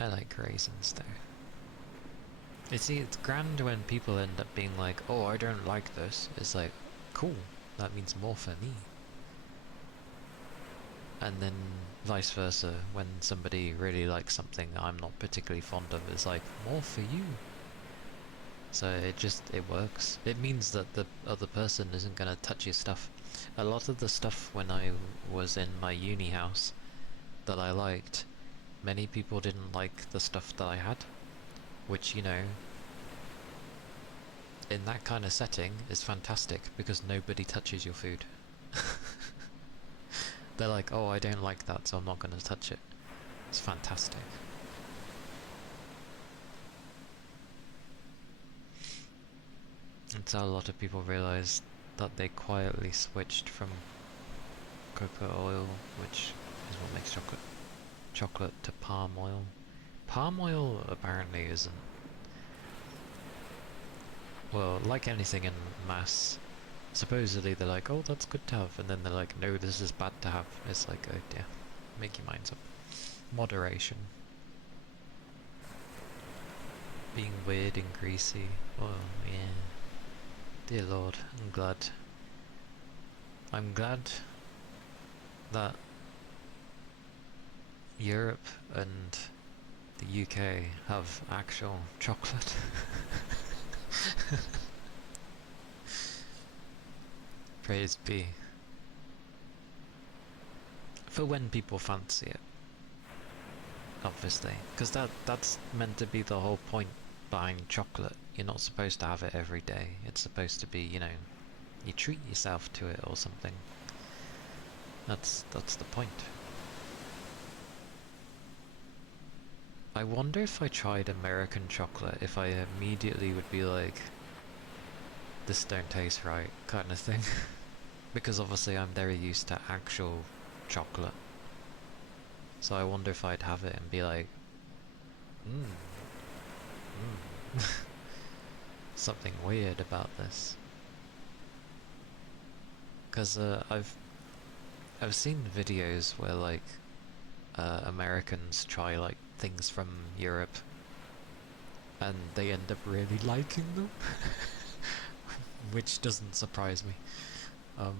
I like raisins though. You see, it's grand when people end up being like, oh, I don't like this. It's like, cool, that means more for me. And then vice versa, when somebody really likes something I'm not particularly fond of, it's like, more for you. So it works. It means that the other person isn't going to touch your stuff. A lot of the stuff when I was in my uni house that I liked, many people didn't like the stuff that I had, which, you know, in that kind of setting is fantastic because nobody touches your food. They're like, oh, I don't like that, so I'm not going to touch it. It's fantastic. It's how a lot of people realize that they quietly switched from coconut oil, which is what makes chocolate to palm oil. Palm oil apparently isn't, well, like anything in mass, supposedly they're like, oh, that's good to have, and then they're like, no, this is bad to have. It's like, oh, yeah, make your minds up. Moderation. Being weird and greasy. Oh, yeah. Dear Lord, I'm glad that Europe and the UK have actual chocolate. Praise be. For when people fancy it, obviously. Because that's meant to be the whole point behind chocolate. You're not supposed to have it every day. It's supposed to be, you know, you treat yourself to it or something. That's the point. I wonder if I tried American chocolate, if I immediately would be like, this don't taste right, kind of thing. Because obviously I'm very used to actual chocolate. So I wonder if I'd have it and be like, mmm, mmm. Something weird about this. Because I've seen videos where like Americans try like things from Europe and they end up really liking them, which doesn't surprise me. Um,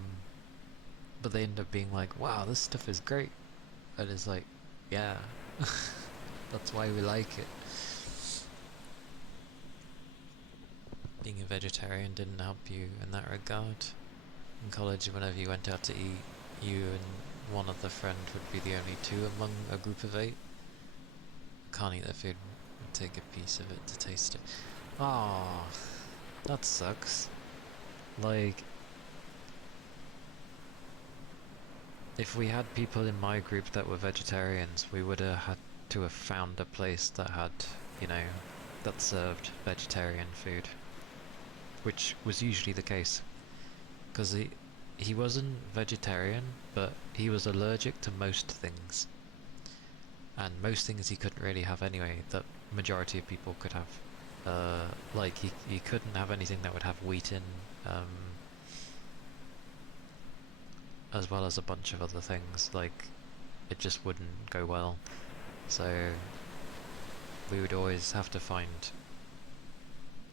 but they end up being like, wow, this stuff is great, and it's like, yeah, that's why we like it. Being a vegetarian didn't help you in that regard. In college, whenever you went out to eat, you and one other friend would be the only two among a group of 8. Can't eat their food. Take a piece of it to taste it. Ah, that sucks. Like, if we had people in my group that were vegetarians, we would have had to have found a place that had, you know, that served vegetarian food. Which was usually the case. Because he wasn't vegetarian, but he was allergic to most things. And most things he couldn't really have anyway, that majority of people could have. Like, he couldn't have anything that would have wheat in. as well as a bunch of other things, like it just wouldn't go well. So we would always have to find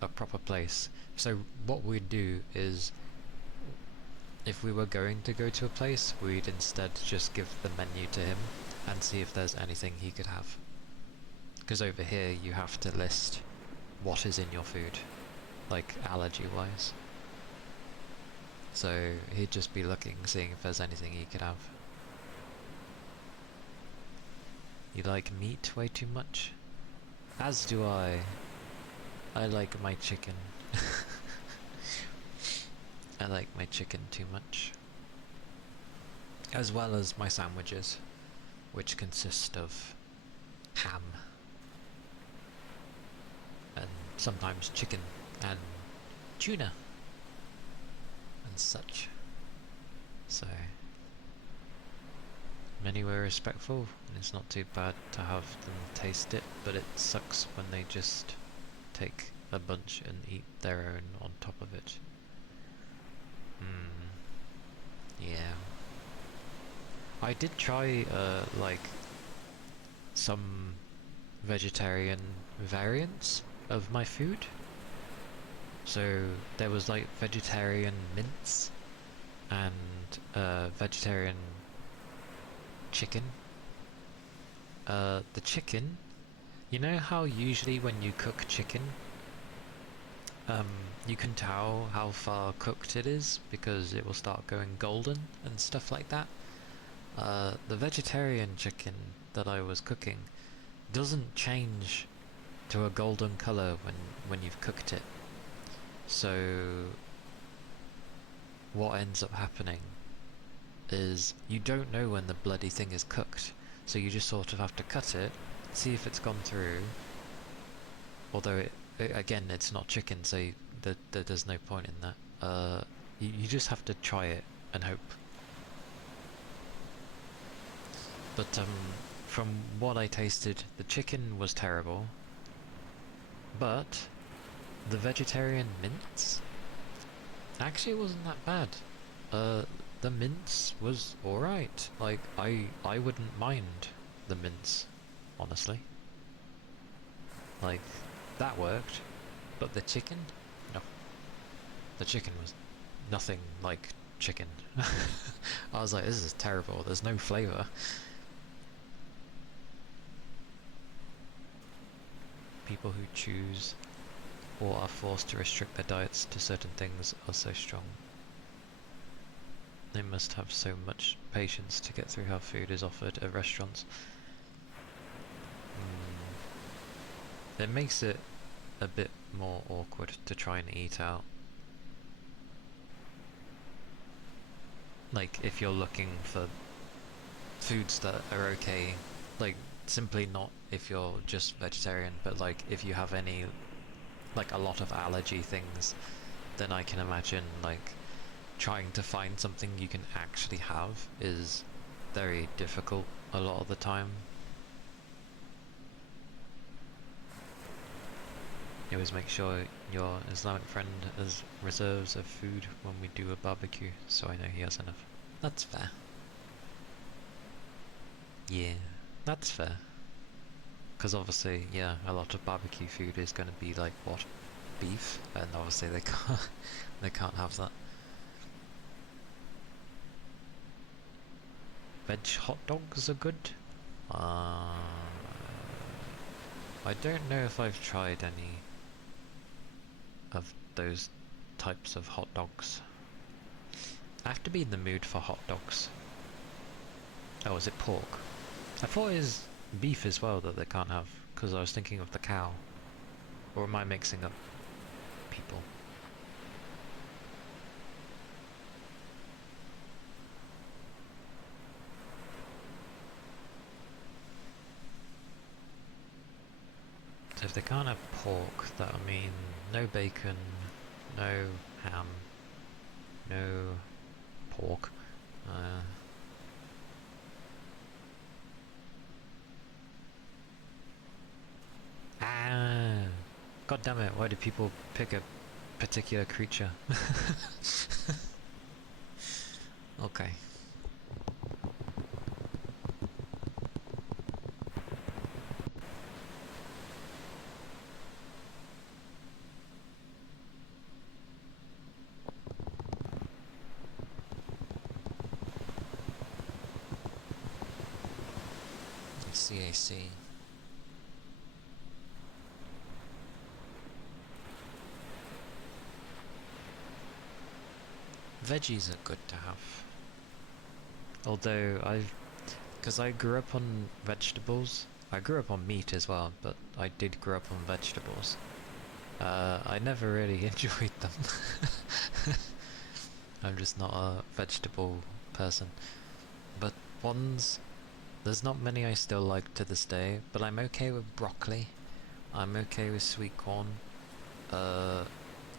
a proper place. So what we'd do is, if we were going to go to a place, we'd instead just give the menu to him and see if there's anything he could have. Because over here you have to list what is in your food, like allergy wise. So he'd just be looking, seeing if there's anything he could have. You like meat way too much? As do I. I like my chicken. I like my chicken too much. As well as my sandwiches, which consist of ham and sometimes chicken and tuna and such. So many were respectful, and it's not too bad to have them taste it, but it sucks when they just take a bunch and eat their own on top of it. Yeah. I did try like some vegetarian variants of my food. So there was like vegetarian mince and vegetarian chicken. The chicken, you know how usually when you cook chicken, you can tell how far cooked it is because it will start going golden and stuff like that. The vegetarian chicken that I was cooking doesn't change to a golden colour when you've cooked it. So what ends up happening is you don't know when the bloody thing is cooked, so you just sort of have to cut it, see if it's gone through, although again it's not chicken, so there's no point in that. You just have to try it and hope. But from what I tasted, the chicken was terrible, but the vegetarian mince actually wasn't that bad. The mince was alright. Like, I wouldn't mind the mince, honestly. Like, that worked, but the chicken? No. The chicken was nothing like chicken. I was like, this is terrible, there's no flavour. People who choose or are forced to restrict their diets to certain things are so strong. They must have so much patience to get through how food is offered at restaurants. It makes it a bit more awkward to try and eat out. Like, if you're looking for foods that are okay, like, simply not if you're just vegetarian, but like, if you have any, like, a lot of allergy things, then I can imagine, like, trying to find something you can actually have is very difficult a lot of the time. You always make sure your Islamic friend has reserves of food when we do a barbecue, so I know he has enough. That's fair. Yeah, that's fair. Because obviously, yeah, a lot of barbecue food is going to be like, what? Beef? And obviously they can't, they can't have that. Veg hot dogs are good? I don't know if I've tried any of those types of hot dogs. I have to be in the mood for hot dogs. Oh, is it pork? I thought it was beef as well that they can't have, because I was thinking of the cow. Or am I mixing up people? So if they can't have pork, that'll mean no bacon, no ham, no pork. God damn it, why do people pick a particular creature? Okay. CAC. Veggies are good to have. Although because I grew up on vegetables. I grew up on meat as well, but I did grow up on vegetables. I never really enjoyed them. I'm just not a vegetable person. But there's not many I still like to this day, but I'm okay with broccoli. I'm okay with sweet corn.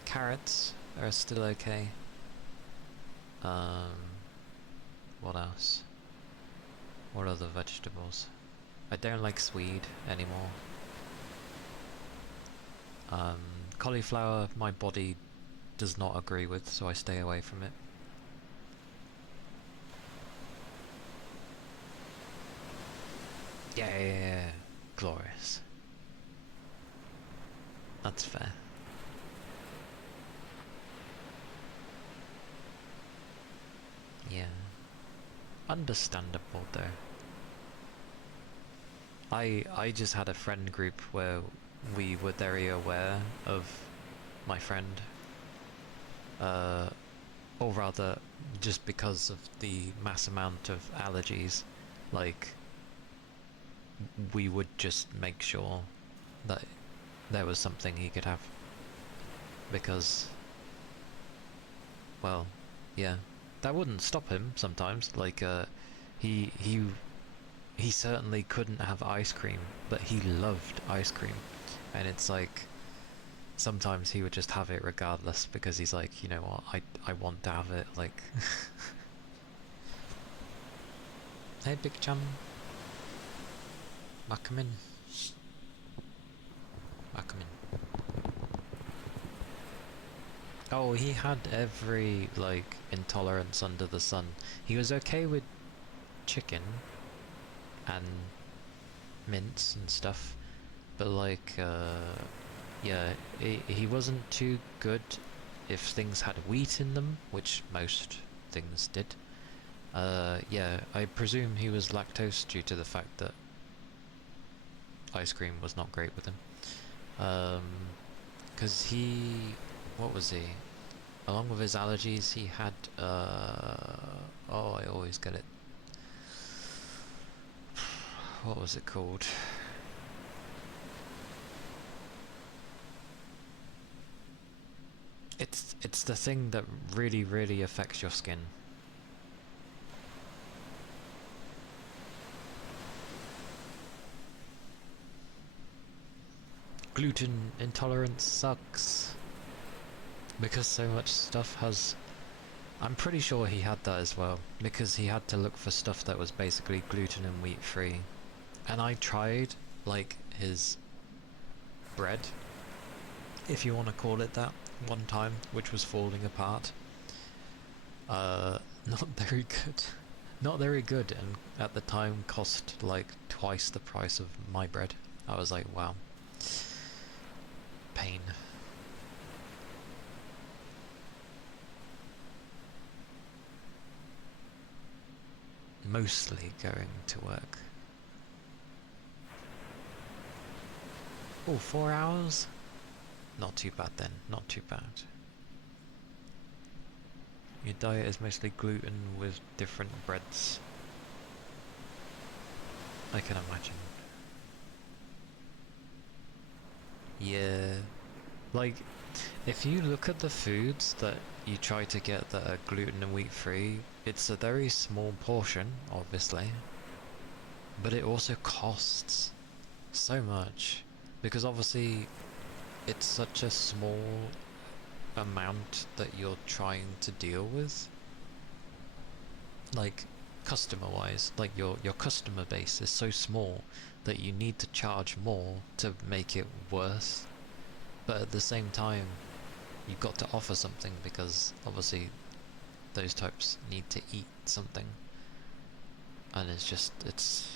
Carrots are still okay. What else? What other vegetables? I don't like swede anymore. Cauliflower, my body does not agree with, so I stay away from it. Yeah, glorious. That's fair. Yeah. Understandable though. I just had a friend group where we were very aware of my friend. Or rather, just because of the mass amount of allergies, like, we would just make sure that there was something he could have. Because, well, yeah, that wouldn't stop him sometimes. Like, he certainly couldn't have ice cream, but he loved ice cream. And it's like, sometimes he would just have it regardless, because he's like, you know what, I want to have it, like... Hey, Big Chum. Come in. Come in. Oh, he had every, like, intolerance under the sun. He was okay with chicken and mince and stuff, but like, yeah, he wasn't too good if things had wheat in them, which most things did. Yeah, I presume he was lactose due to the fact that ice cream was not great with him. Because what was he? Along with his allergies, he had, oh, I always get it. What was it called? It's the thing that really, really affects your skin. Gluten intolerance sucks. Because so much stuff has... I'm pretty sure he had that as well, because he had to look for stuff that was basically gluten and wheat free. And I tried, like, his bread, if you want to call it that, one time, which was falling apart. Not very good. Not very good, and at the time cost like twice the price of my bread. I was like, wow. Pain. Mostly going to work. Oh, 4 hours? Not too bad then, not too bad. Your diet is mostly gluten with different breads. I can imagine. Yeah. Like, if you look at the foods that you try to get that are gluten and wheat free, it's a very small portion, obviously. But it also costs so much. Because obviously, it's such a small amount that you're trying to deal with. Like, customer-wise, like your customer base is so small that you need to charge more to make it worse. But at the same time, you've got to offer something, because obviously those types need to eat something. And it's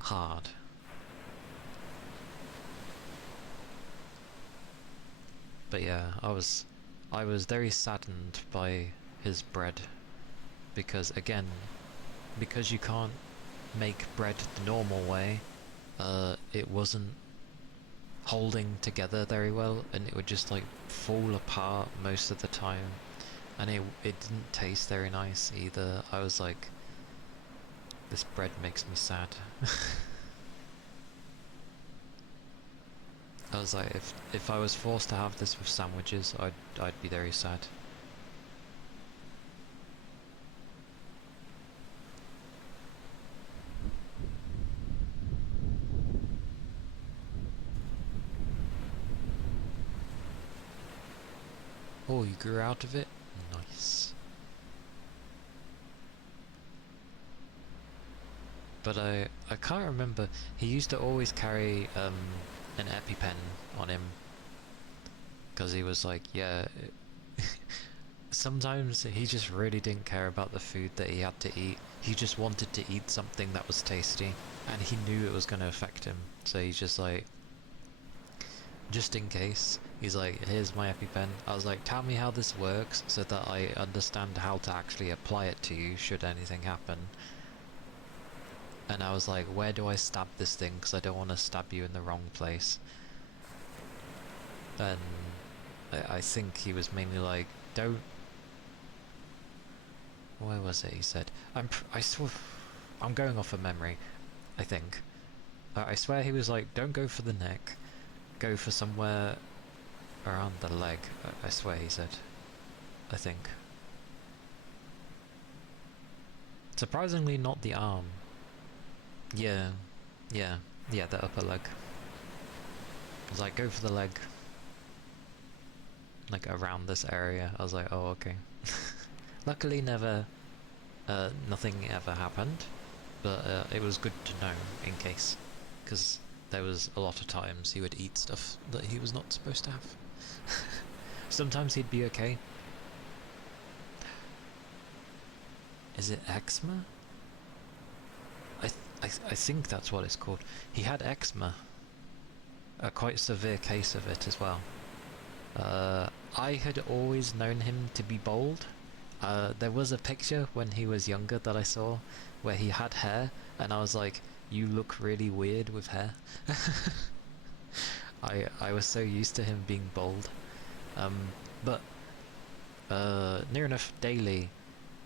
hard. But yeah, I was very saddened by his bread, because again, because you can't make bread the normal way, it wasn't holding together very well, and it would just like fall apart most of the time, and it didn't taste very nice either. I was like, this bread makes me sad. I was like, if I was forced to have this with sandwiches, I'd be very sad. Oh, you grew out of it? Nice. But I can't remember. He used to always carry an EpiPen on him, because he was like, yeah. Sometimes he just really didn't care about the food that he had to eat. He just wanted to eat something that was tasty, and he knew it was going to affect him. So he's just like, just in case, he's like, here's my EpiPen. I was like, tell me how this works so that I understand how to actually apply it to you should anything happen. And I was like, where do I stab this thing, because I don't want to stab you in the wrong place. And I think he was mainly like, don't... Where was it he said? I'm going off of memory, I think. I swear he was like, don't go for the neck, go for somewhere around the leg, I swear he said. I think. Surprisingly not the arm. Yeah, the upper leg. I was like, go for the leg. Like around this area. I was like, oh, okay. Luckily nothing ever happened, but it was good to know in case, because there was a lot of times he would eat stuff that he was not supposed to have. Sometimes he'd be okay. Is it eczema? I think that's what it's called. He had eczema. A quite severe case of it as well. I had always known him to be bald. There was a picture when he was younger that I saw where he had hair, and I was like, you look really weird with hair. I was so used to him being bald. But near enough daily,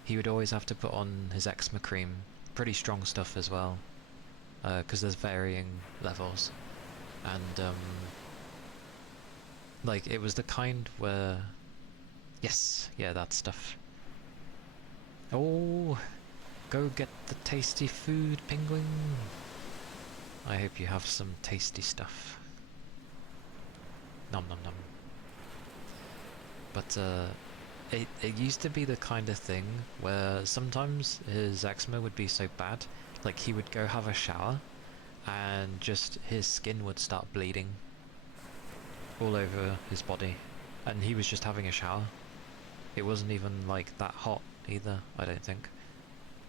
he would always have to put on his eczema cream. Pretty strong stuff as well, because there's varying levels. And like, it was the kind where... Yes, yeah, that stuff. Oh, go get the tasty food, penguin. I hope you have some tasty stuff. Nom nom nom. But it used to be the kind of thing where sometimes his eczema would be so bad, like he would go have a shower and just his skin would start bleeding all over his body, and he was just having a shower. It wasn't even like that hot either, I don't think.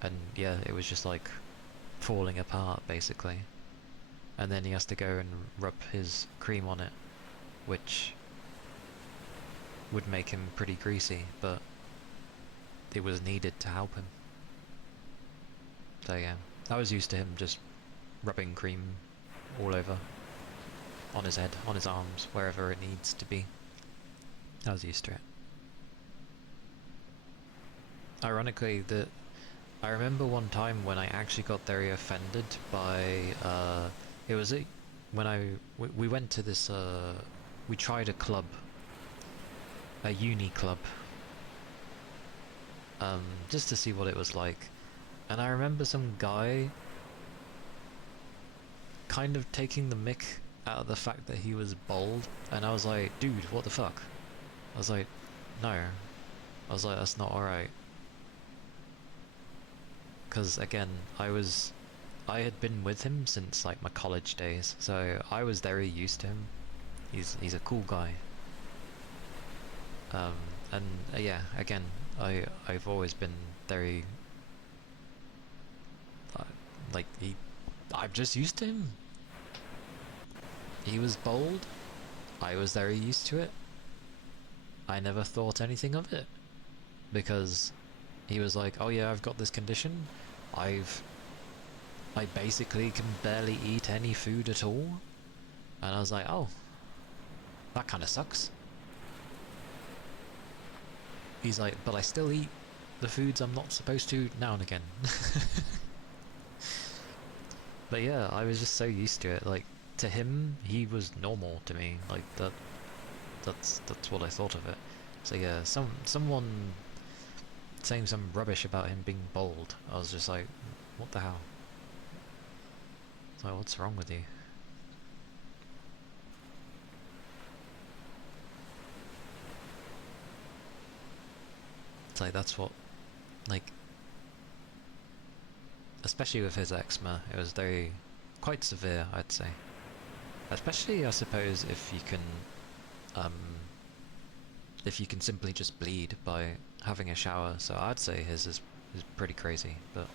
And yeah, it was just like falling apart basically. And then he has to go and rub his cream on it, which would make him pretty greasy, but it was needed to help him. So yeah, I was used to him just rubbing cream all over, on his head, on his arms, wherever it needs to be. I was used to it. Ironically, I remember one time when I actually got very offended by, it was when we went to this, we tried a club, a uni club, just to see what it was like. And I remember some guy kind of taking the mick out of the fact that he was bald, and I was like, dude, what the fuck? I was like, no. I was like, that's not alright. Because again, I had been with him since like my college days, so I was very used to him. He's a cool guy. And yeah, again, I've always been very like I'm just used to him. He was bold. I was very used to it. I never thought anything of it, because he was like, oh yeah, I've got this condition. I've I basically can barely eat any food at all. And I was like, oh, that kind of sucks. He's like, but I still eat the foods I'm not supposed to now and again. But yeah, I was just so used to it. Like, to him, he was normal to me. Like, that's what I thought of it. So yeah, someone saying some rubbish about him being bald. I was just like, what the hell? It's like, what's wrong with you? It's like, that's what, like, especially with his eczema, it was quite severe, I'd say. Especially, I suppose, um, if you can simply just bleed by having a shower. So I'd say his is pretty crazy, but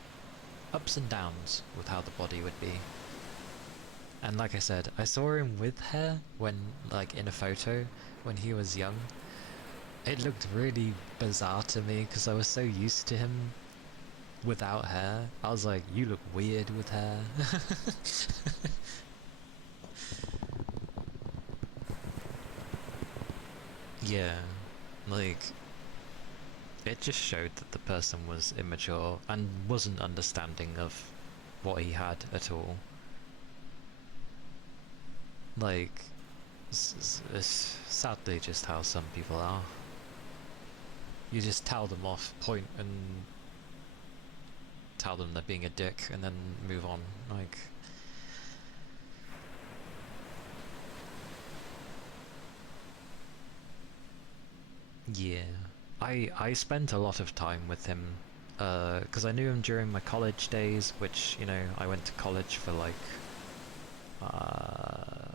ups and downs with how the body would be. And like I said, I saw him with hair when, like, in a photo when he was young. It looked really bizarre to me because I was so used to him without hair. I was like, you look weird with hair. Yeah, like, it just showed that the person was immature and wasn't understanding of what he had at all. Like, it's sadly just how some people are. You just tell them off, point, and tell them they're being a dick, and then move on. Like, yeah. I spent a lot of time with him, because I knew him during my college days, which, you know, I went to college for like, uh,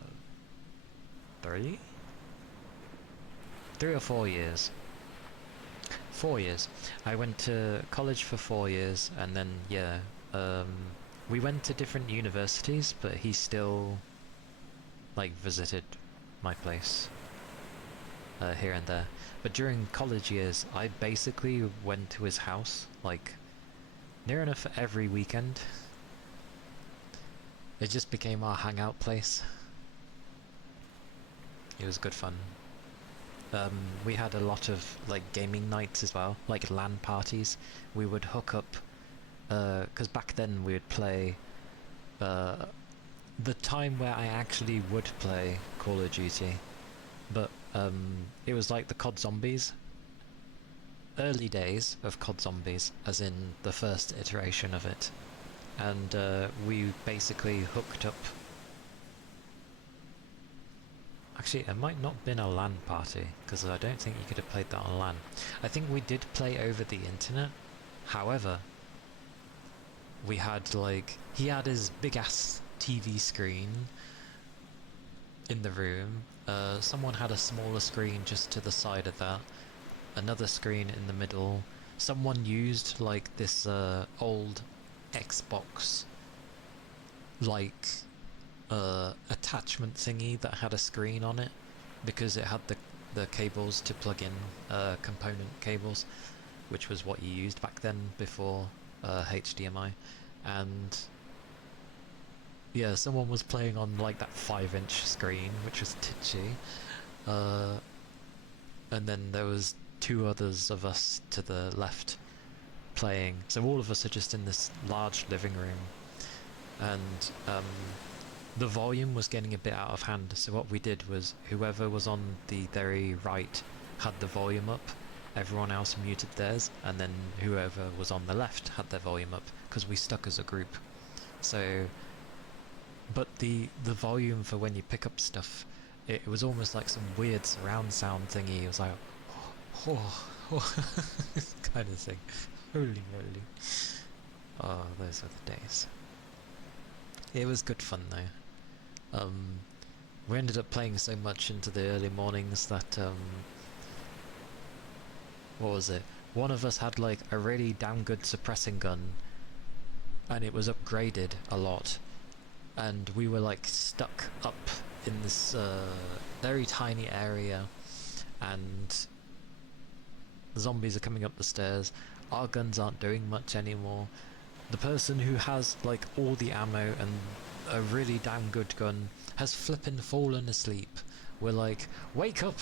3? 3 or 4 years. 4 years. I went to college for 4 years, and then, yeah, we went to different universities, but he still, like, visited my place, here and there. But during college years, I basically went to his house, like, near enough every weekend. It just became our hangout place. It was good fun. We had a lot of, like, gaming nights as well, like LAN parties. We would hook up, because back then we would play, the time where I actually would play Call of Duty, but it was like the COD Zombies. Early days of COD Zombies, as in the first iteration of it. And we basically hooked up. Actually, it might not have been a LAN party, because I don't think you could have played that on LAN. I think we did play over the internet. However, we had, like, he had his big ass TV screen in the room. Someone had a smaller screen just to the side of that. Another screen in the middle. Someone used, like, this old Xbox, like, attachment thingy that had a screen on it, because it had the cables to plug in, component cables, which was what you used back then before HDMI. And yeah, someone was playing on, like, that 5-inch screen, which was titchy. And then there was 2 others of us to the left playing. So all of us are just in this large living room, and the volume was getting a bit out of hand. So what we did was, whoever was on the very right had the volume up, everyone else muted theirs, and then whoever was on the left had their volume up, because we stuck as a group. So, but the volume for when you pick up stuff, it was almost like some weird surround sound thingy. It was like, kind of thing. Holy moly. Oh, those were the days. It was good fun though. We ended up playing so much into the early mornings that, what was it? One of us had, like, a really damn good suppressing gun, and it was upgraded a lot, and we were, like, stuck up in this very tiny area, and the zombies are coming up the stairs. Our guns aren't doing much anymore, the person who has like all the ammo and a really damn good gun has flippin' fallen asleep. We're like, wake up,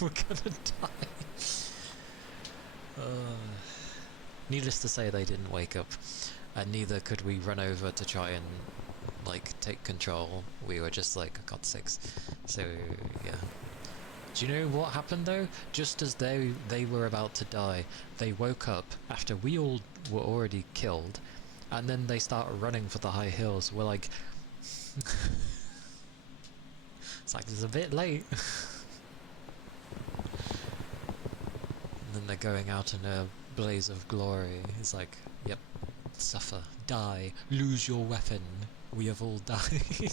we're gonna die. Needless to say, they didn't wake up, and neither could we run over to try and like take control. We were just like, God's sakes. So yeah. Do you know what happened though? Just as they were about to die, they woke up after we all were already killed, and then they start running for the high hills. We're like, it's like it's a bit late. And then they're going out in a blaze of glory. It's like, yep, suffer, die, lose your weapon. We have all died.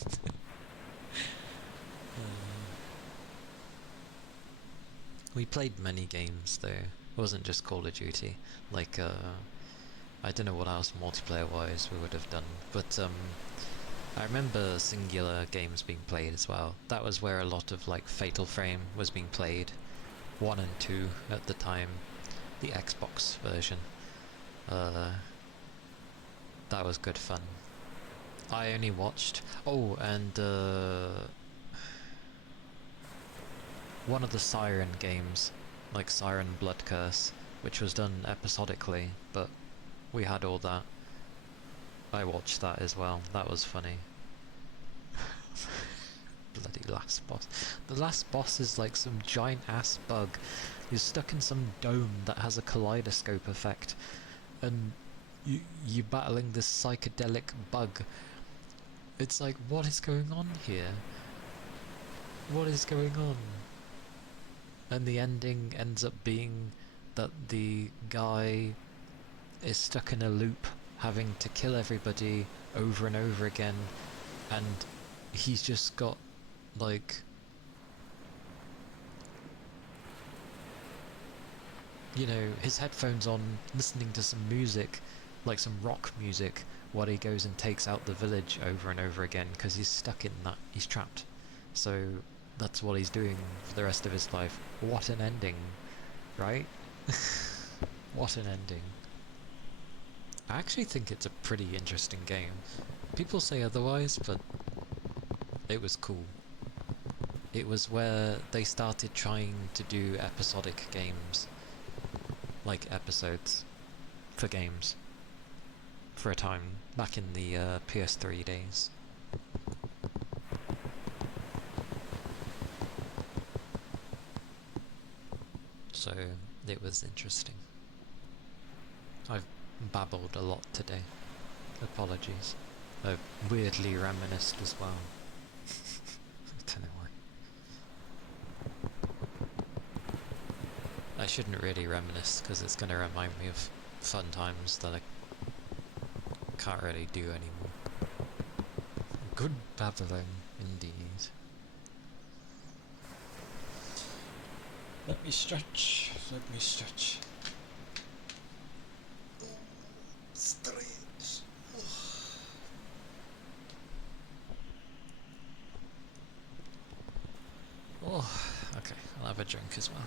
We played many games though. It wasn't just Call of Duty. Like, I don't know what else multiplayer-wise we would have done, but I remember singular games being played as well. That was where a lot of like Fatal Frame was being played. 1 and 2 at the time. The Xbox version. That was good fun. I only watched... Oh, and one of the Siren games, like Siren Blood Curse, which was done episodically, but we had all that. I watched that as well. That was funny. Bloody last boss. The last boss is like some giant ass bug. You're stuck in some dome that has a kaleidoscope effect, and you're battling this psychedelic bug. It's like, what is going on here? What is going on? And the ending ends up being that the guy is stuck in a loop, having to kill everybody over and over again, and he's just got like, you know, his headphones on, listening to some music, like some rock music, while he goes and takes out the village over and over again, because he's stuck in that, he's trapped. So that's what he's doing for the rest of his life. What an ending, right? What an ending. I actually think it's a pretty interesting game. People say otherwise, but it was cool. It was where they started trying to do episodic games, like episodes for games, for a time, back in the PS3 days. So it was interesting. I've babbled a lot today. Apologies. I've weirdly reminisced as well. I don't know why. I shouldn't really reminisce, because it's going to remind me of fun times that I can't really do anymore. Good babbling, indeed. Let me stretch, let me stretch. Stretch. Oh, okay, I'll have a drink as well.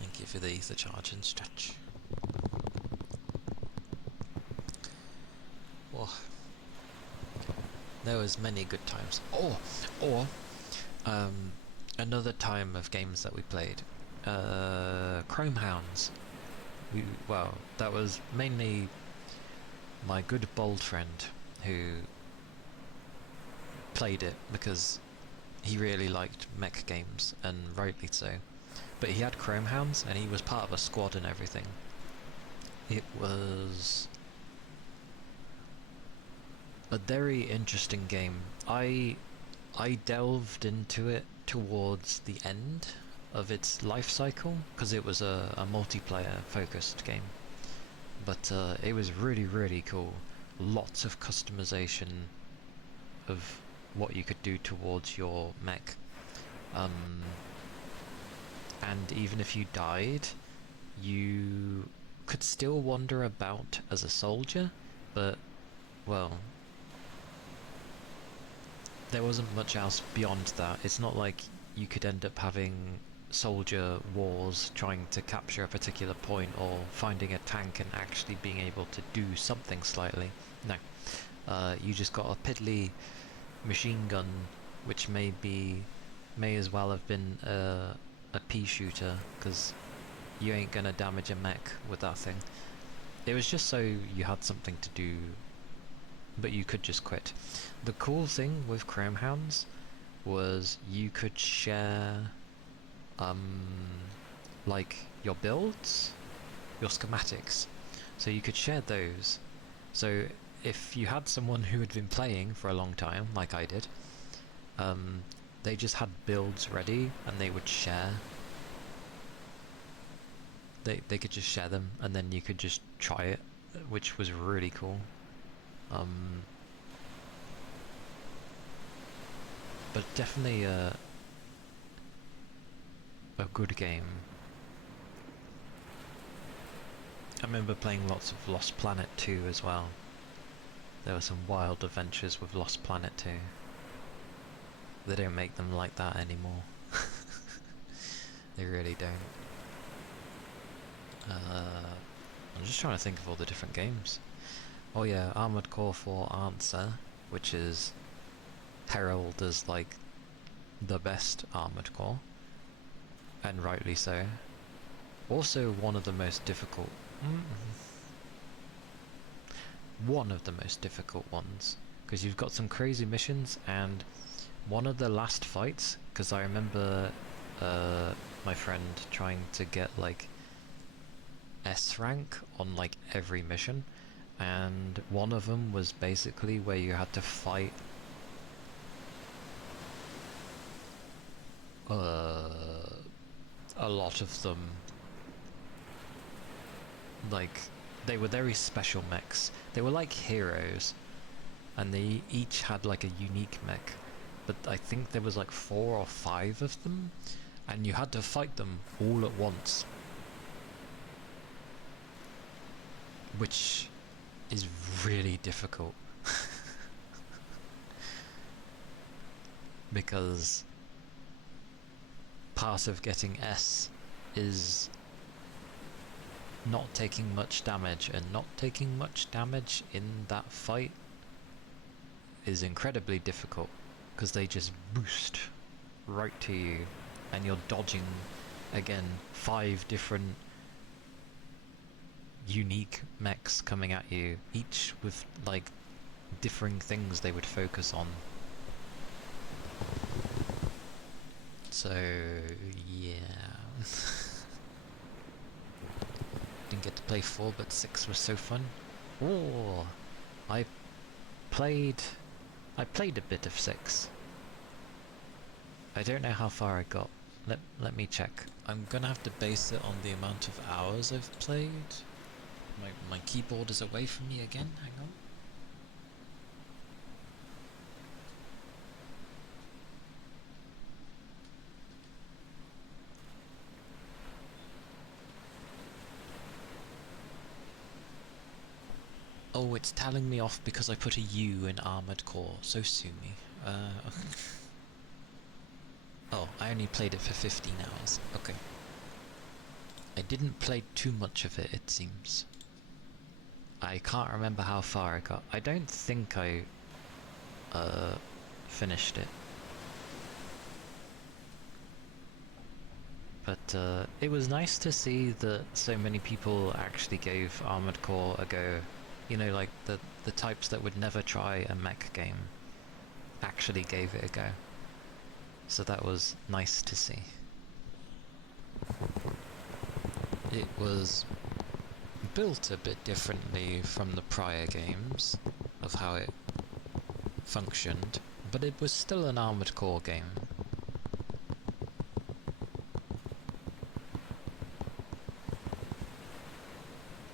Thank you for the ether charge and stretch. Oh, there was many good times. Another time of games that we played. Chrome Hounds. Well, that was mainly my good bold friend who played it because he really liked mech games, and rightly so. But he had Chrome Hounds, and he was part of a squad and everything. It was a very interesting game. I delved into it towards the end of its life cycle, because it was a multiplayer focused game. But it was really, really cool. Lots of customization of what you could do towards your mech. And even if you died, you could still wander about as a soldier, but, well, there wasn't much else beyond that. It's not like you could end up having soldier wars trying to capture a particular point or finding a tank and actually being able to do something slightly. No. You just got a piddly machine gun, which may as well have been a pea shooter, because you ain't gonna damage a mech with that thing. It was just so you had something to do, but you could just quit. The cool thing with Chromehounds was you could share like your builds, your schematics. So you could share those. So if you had someone who had been playing for a long time, like I did, they just had builds ready and they would share. They could just share them and then you could just try it, which was really cool. But definitely a good game. I remember playing lots of Lost Planet 2 as well. There were some wild adventures with Lost Planet 2. They don't make them like that anymore. They really don't. I'm just trying to think of all the different games. Oh yeah, Armored Core 4 Answer, which is heralded as like the best Armored Core, and rightly so. Also one of the most difficult ones, because you've got some crazy missions, and one of the last fights, because I remember my friend trying to get like S rank on like every mission, and one of them was basically where you had to fight a lot of them. Like, they were very special mechs. They were like heroes, and they each had like a unique mech, but I think there was like 4 or 5 of them, and you had to fight them all at once, which is really difficult. Because part of getting S is not taking much damage, and not taking much damage in that fight is incredibly difficult, because they just boost right to you, and you're dodging, again, 5 different unique mechs coming at you, each with like differing things they would focus on. So yeah. Didn't get to play 4, but 6 was so fun. Oh, I played a bit of 6. I don't know how far I got. Let me check. I'm gonna have to base it on the amount of hours I've played. My keyboard is away from me again. Hang on. Oh, it's telling me off because I put a U in Armored Core, so sue me. Oh, I only played it for 15 hours. Okay. I didn't play too much of it, it seems. I can't remember how far I got. I don't think I finished it. But it was nice to see that so many people actually gave Armored Core a go. You know, like the types that would never try a mech game actually gave it a go. So that was nice to see. It was built a bit differently from the prior games of how it functioned, but it was still an Armored Core game.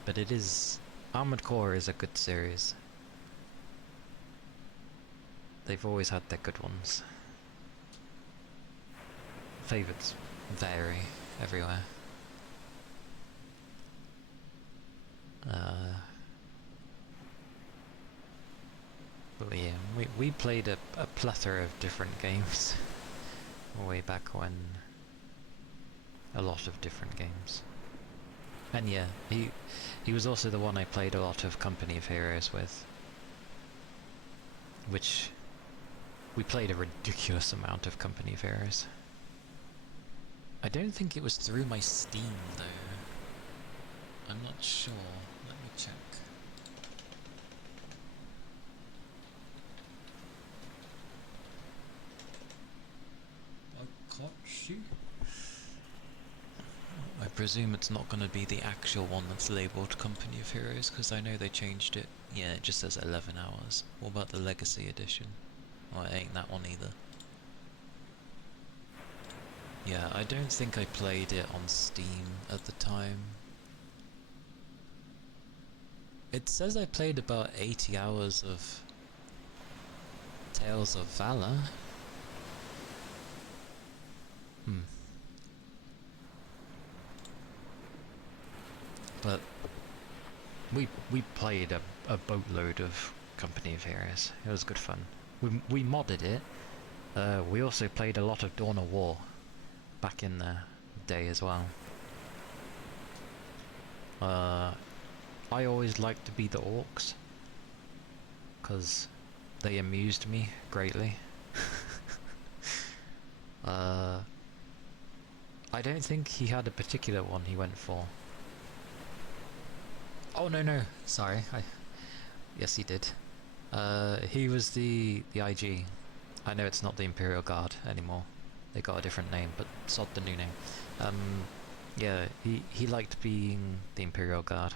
But it is... Armored Core is a good series. They've always had their good ones. Favourites vary everywhere. Well, yeah, we played a plethora of different games way back when. A lot of different games. And yeah, he was also the one I played a lot of Company of Heroes with. Which, we played a ridiculous amount of Company of Heroes. I don't think it was through my Steam though. I'm not sure. Let me check. I can't see. I presume it's not going to be the actual one that's labelled Company of Heroes, because I know they changed it. Yeah, it just says 11 hours. What about the Legacy Edition? Well, it ain't that one either. Yeah, I don't think I played it on Steam at the time. It says I played about 80 hours of Tales of Valor. But we played a boatload of Company of Heroes. It was good fun. We modded it. We also played a lot of Dawn of War back in the day as well. I always liked to be the orcs because they amused me greatly. I don't think he had a particular one he went for. Oh no, sorry. Yes, he did. He was the IG. I know it's not the Imperial Guard anymore. They got a different name, but sod the new name. Yeah, he liked being the Imperial Guard.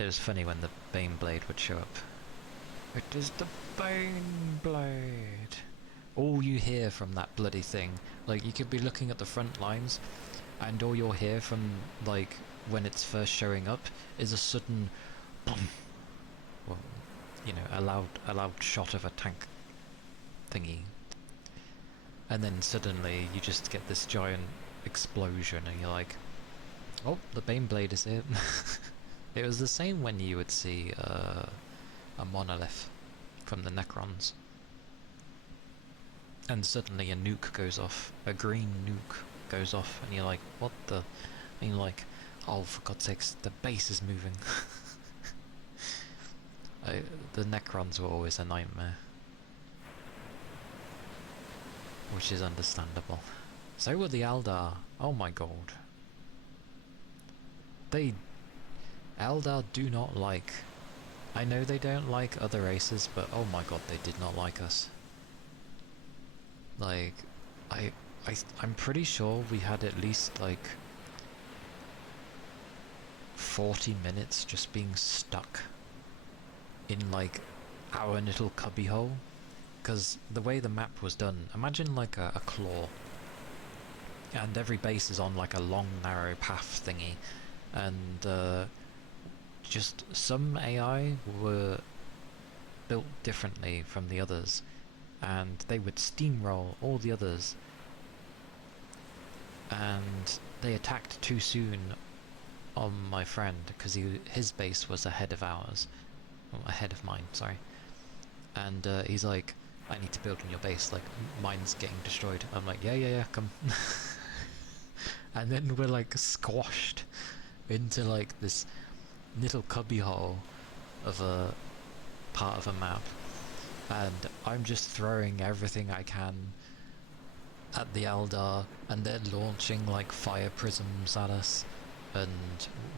It was funny when the Baneblade would show up. It is the Baneblade! All you hear from that bloody thing, like you could be looking at the front lines, and all you'll hear from, like, when it's first showing up, is a sudden boom. Well, you know, a loud shot of a tank thingy. And then suddenly you just get this giant explosion and you're like, oh, the Baneblade is here. It was the same when you would see a monolith from the Necrons. And suddenly a nuke goes off, a green nuke goes off, and you're like, what the? And you're like, oh, for God's sakes, the base is moving. The Necrons were always a nightmare. Which is understandable. So were the Eldar. Oh my god. Eldar do not like... I know they don't like other races, but oh my god, they did not like us. Like, I'm pretty sure we had at least, like, 40 minutes just being stuck in, like, our little cubbyhole. Because the way the map was done, imagine, like, a claw. And every base is on, like, a long, narrow path thingy. And, just some AI were built differently from the others, and they would steamroll all the others, and they attacked too soon on my friend because his base was ahead of ours, ahead of mine, sorry. And he's like, I need to build on your base, like mine's getting destroyed. I'm like, yeah, come. And then we're like squashed into like this little cubbyhole of a part of a map, and I'm just throwing everything I can at the Eldar, and they're launching like fire prisms at us, and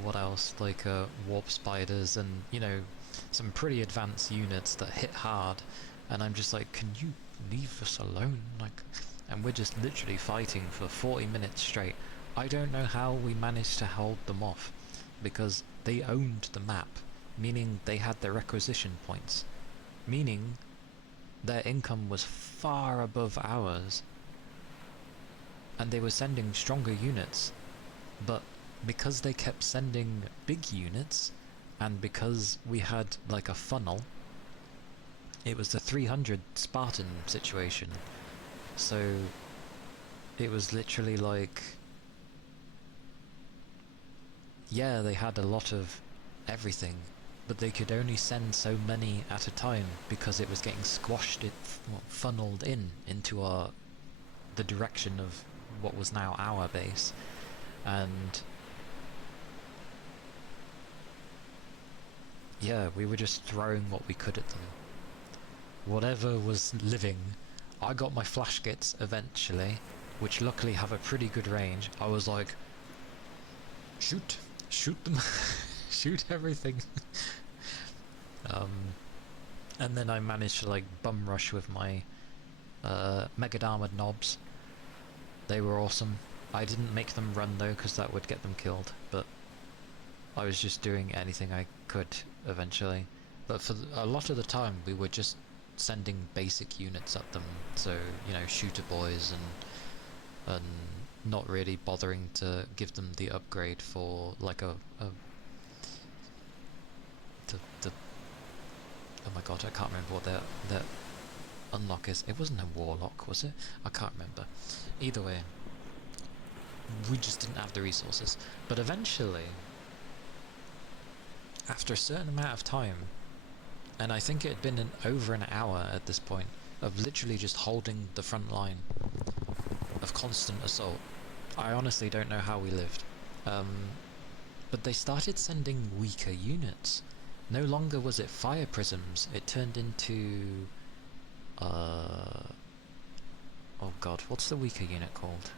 what else, like warp spiders, and you know, some pretty advanced units that hit hard, and I'm just like, can you leave us alone? Like, and we're just literally fighting for 40 minutes straight. I don't know how we managed to hold them off, because they owned the map, meaning they had the requisition points, meaning their income was far above ours, and they were sending stronger units, but because they kept sending big units, and because we had like a funnel, it was the 300 Spartan situation, so it was literally like, yeah, they had a lot of everything, but they could only send so many at a time because it was getting squashed, funneled into the direction of what was now our base, and yeah, we were just throwing what we could at them. Whatever was living, I got my flash kits eventually, which luckily have a pretty good range. I was like, shoot them, shoot everything. And then I managed to like bum rush with my Mega Armored Knobs. They were awesome. I didn't make them run though, because that would get them killed, but I was just doing anything I could eventually. But for a lot of the time we were just sending basic units at them, so, you know, shooter boys, and not really bothering to give them the upgrade for like the oh my god, I can't remember what their unlock is. It wasn't a warlock, was it? I can't remember. Either way, we just didn't have the resources. But eventually, after a certain amount of time, and I think it had been over an hour at this point, of literally just holding the front line of constant assault. I honestly don't know how we lived. But they started sending weaker units. No longer was it fire prisms, it turned into... oh god, what's the weaker unit called?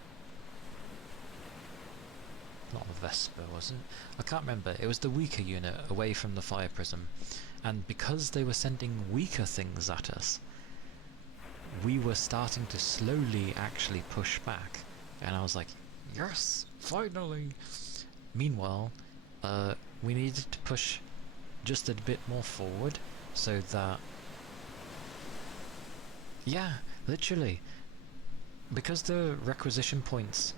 Not a Vesper, was it? I can't remember. It was the weaker unit away from the fire prism. And because they were sending weaker things at us, we were starting to slowly actually push back. And I was like, yes, finally! Meanwhile, we needed to push just a bit more forward so that... yeah, literally. Because the requisition points...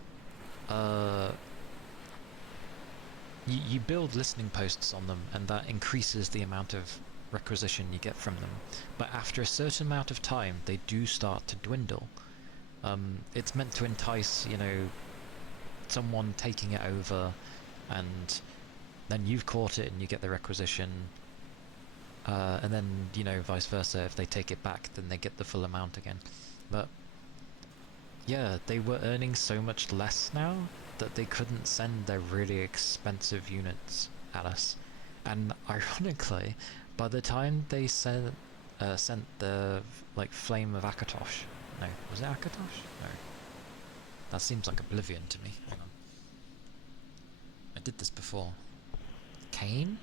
you build listening posts on them, and that increases the amount of requisition you get from them. But after a certain amount of time, they do start to dwindle. It's meant to entice, you know, someone taking it over, and then you've caught it and you get the requisition. And then, you know, vice versa. If they take it back, then they get the full amount again. But yeah, they were earning so much less now that they couldn't send their really expensive units at us. And ironically, by the time they sent the like Flame of Akatosh, no, was it Akatosh? No, that seems like Oblivion to me. Hang on, I did this before. Cain?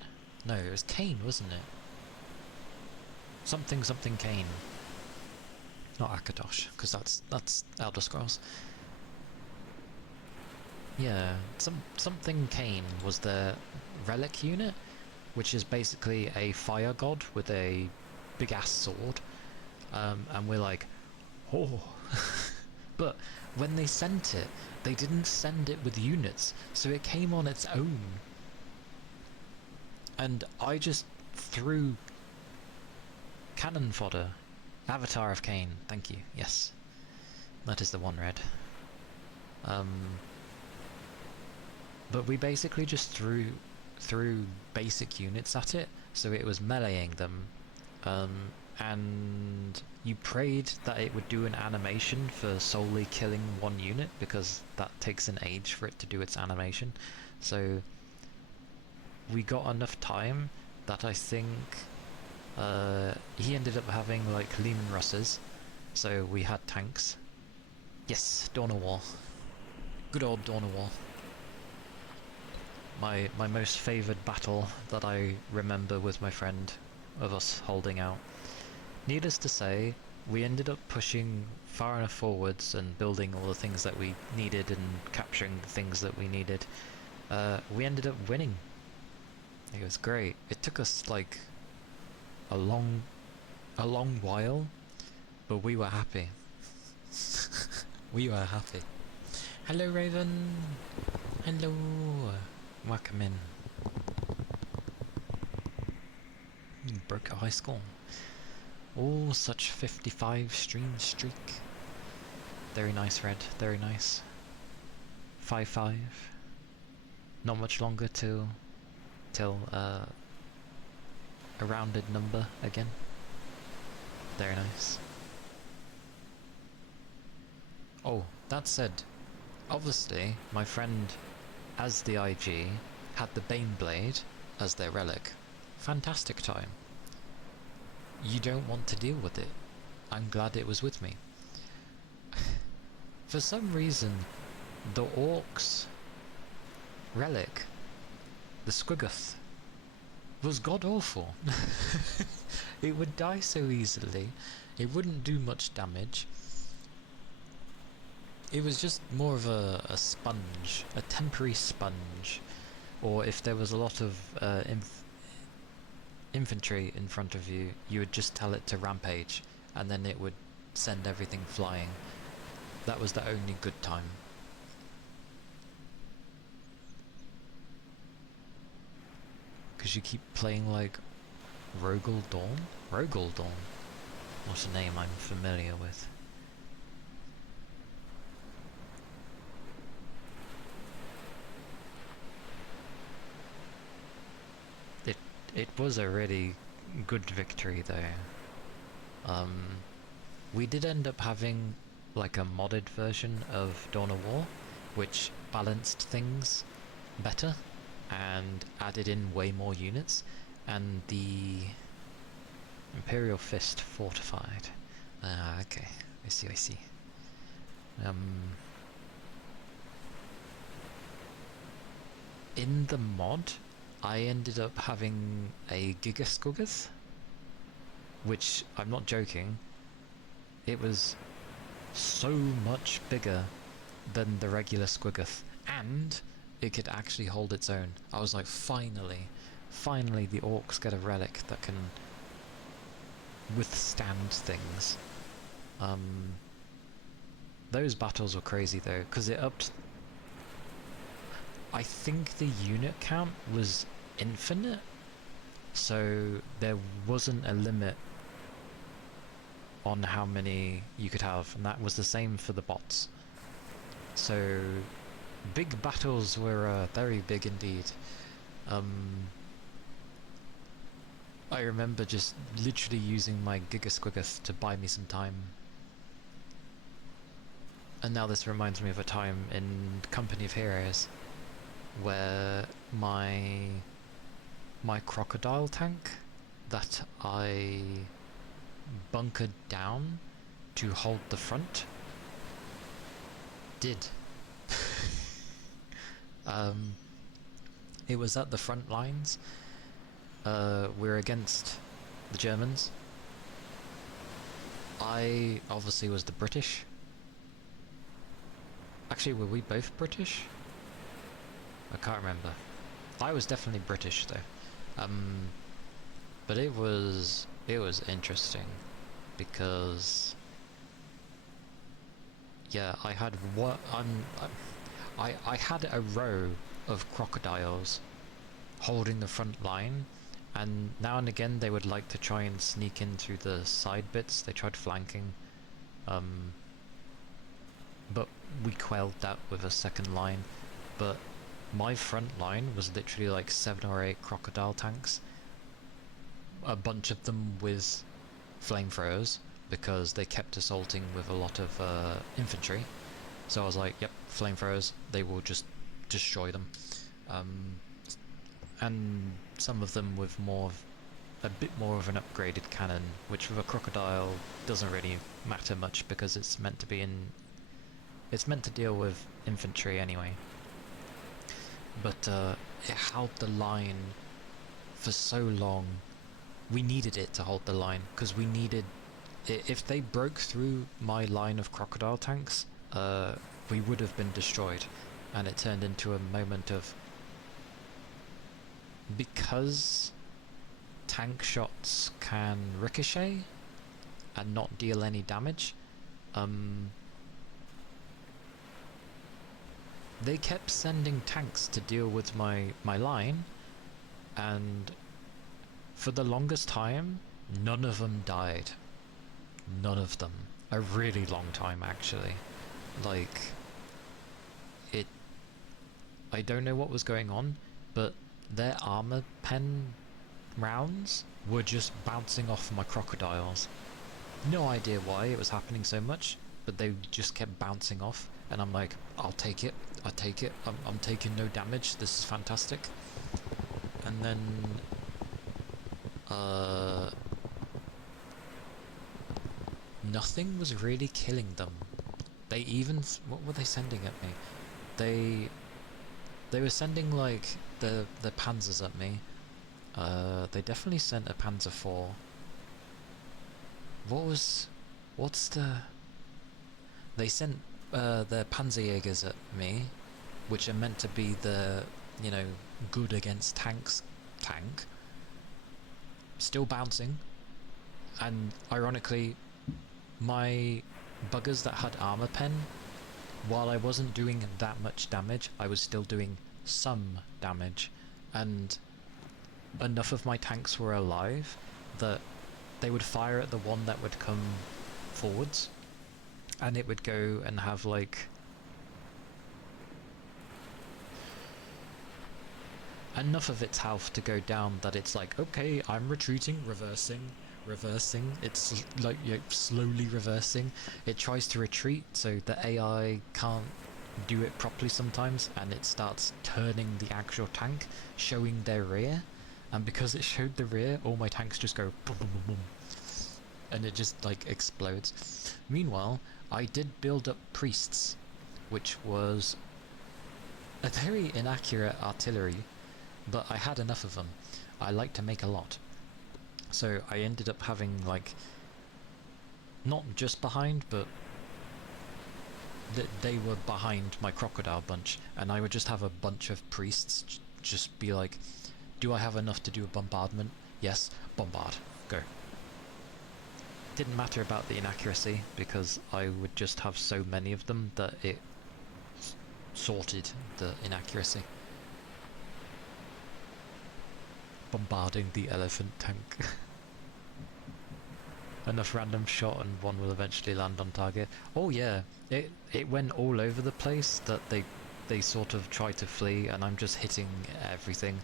No, it was Cain, wasn't it? Something Cain. Not Akatosh, because that's Elder Scrolls. Yeah, something Cain was the relic unit, which is basically a fire god with a big ass sword, and we're like, oh. But when they sent it, they didn't send it with units, so it came on its own. And I just threw cannon fodder. Avatar of Cain, thank you, yes. That is the one, Red. But we basically just threw basic units at it, so it was meleeing them, and you prayed that it would do an animation for solely killing one unit, because that takes an age for it to do its animation. So we got enough time that I think he ended up having like Leman Russes, so we had tanks. Yes, Dawn of War. Good old Dawn of War. My most favoured battle that I remember with my friend, of us holding out. Needless to say, we ended up pushing far enough forwards and building all the things that we needed and capturing the things that we needed. We ended up winning. It was great. It took us like a long while, but we were happy. We were happy. Hello, Raven. Hello. Welcome in. Broke a high score. Oh, such 55 stream streak. Very nice, Red. Very nice. 5-5. Not much longer till a rounded number again. Very nice. Oh, that said, obviously my friend as the IG had the Baneblade as their relic. Fantastic time. You don't want to deal with it. I'm glad it was with me. For some reason, the Orcs relic, the Squiggoth, was god-awful. It would die so easily, it wouldn't do much damage. It was just more of a sponge, a temporary sponge, or if there was a lot of infantry in front of you, you would just tell it to rampage, and then it would send everything flying. That was the only good time. Because you keep playing like Rogel Dawn? Rogel Dawn? What a name I'm familiar with. It was a really good victory though. We did end up having like a modded version of Dawn of War, which balanced things better and added in way more units, and the Imperial Fist fortified. Okay, I see. In the mod, I ended up having a Giga Squiggoth, which, I'm not joking, it was so much bigger than the regular Squiggoth, and it could actually hold its own. I was like, finally the Orcs get a relic that can withstand things. Those battles were crazy though, because it upped... I think the unit count was infinite, so there wasn't a limit on how many you could have, and that was the same for the bots. So big battles were very big indeed. I remember just literally using my Giga Squiggoth to buy me some time. And now this reminds me of a time in Company of Heroes where my crocodile tank that I bunkered down to hold the front did. It was at the front lines. We're against the Germans. I obviously was the British. Actually, were we both British? I can't remember. I was definitely British though. But it was interesting because yeah, I had what I had a row of crocodiles holding the front line, and now and again they would like to try and sneak in through the side bits. They tried flanking, but we quelled that with a second line. But my front line was literally like 7 or 8 crocodile tanks, a bunch of them with flamethrowers because they kept assaulting with a lot of infantry. So I was like, yep, flamethrowers, they will just destroy them. And some of them with a bit more of an upgraded cannon, which with a crocodile doesn't really matter much because it's meant to deal with infantry anyway. But it held the line for so long. We needed it to hold the line because we needed... If they broke through my line of crocodile tanks, we would have been destroyed. And it turned into a moment of... Because tank shots can ricochet and not deal any damage, they kept sending tanks to deal with my line, and for the longest time, none of them died. None of them. A really long time, actually. Like, I don't know what was going on, but their armor pen rounds were just bouncing off my crocodiles. No idea why it was happening so much, but they just kept bouncing off, and I'm like, I'll take it, I'm taking no damage, this is fantastic. And then, nothing was really killing them. They even, what were they sending at me? They were sending, like, the panzers at me. They definitely sent a Panzer IV. What's the... They sent, the Panzerjägers at me, which are meant to be the, you know, good against tanks tank. Still bouncing. And, ironically, my buggers that had armor pen, while I wasn't doing that much damage, I was still doing some damage. And enough of my tanks were alive that they would fire at the one that would come forwards, and it would go and have like enough of its health to go down that it's like, okay, I'm retreating, reversing. It's like, you know, slowly reversing. It tries to retreat, so the AI can't do it properly sometimes, and it starts turning the actual tank, showing their rear. And because it showed the rear, all my tanks just go boom, boom, boom, boom, and it just like explodes. Meanwhile, I did build up priests, which was a very inaccurate artillery, but I had enough of them. I like to make a lot. So I ended up having, like, not just behind, but they were behind my crocodile bunch, and I would just have a bunch of priests just be like, do I have enough to do a bombardment? Yes, bombard, go. Didn't matter about the inaccuracy, because I would just have so many of them that it sorted the inaccuracy. Bombarding the elephant tank. Enough random shot and one will eventually land on target. Oh yeah, it went all over the place that they sort of tried to flee, and I'm just hitting everything.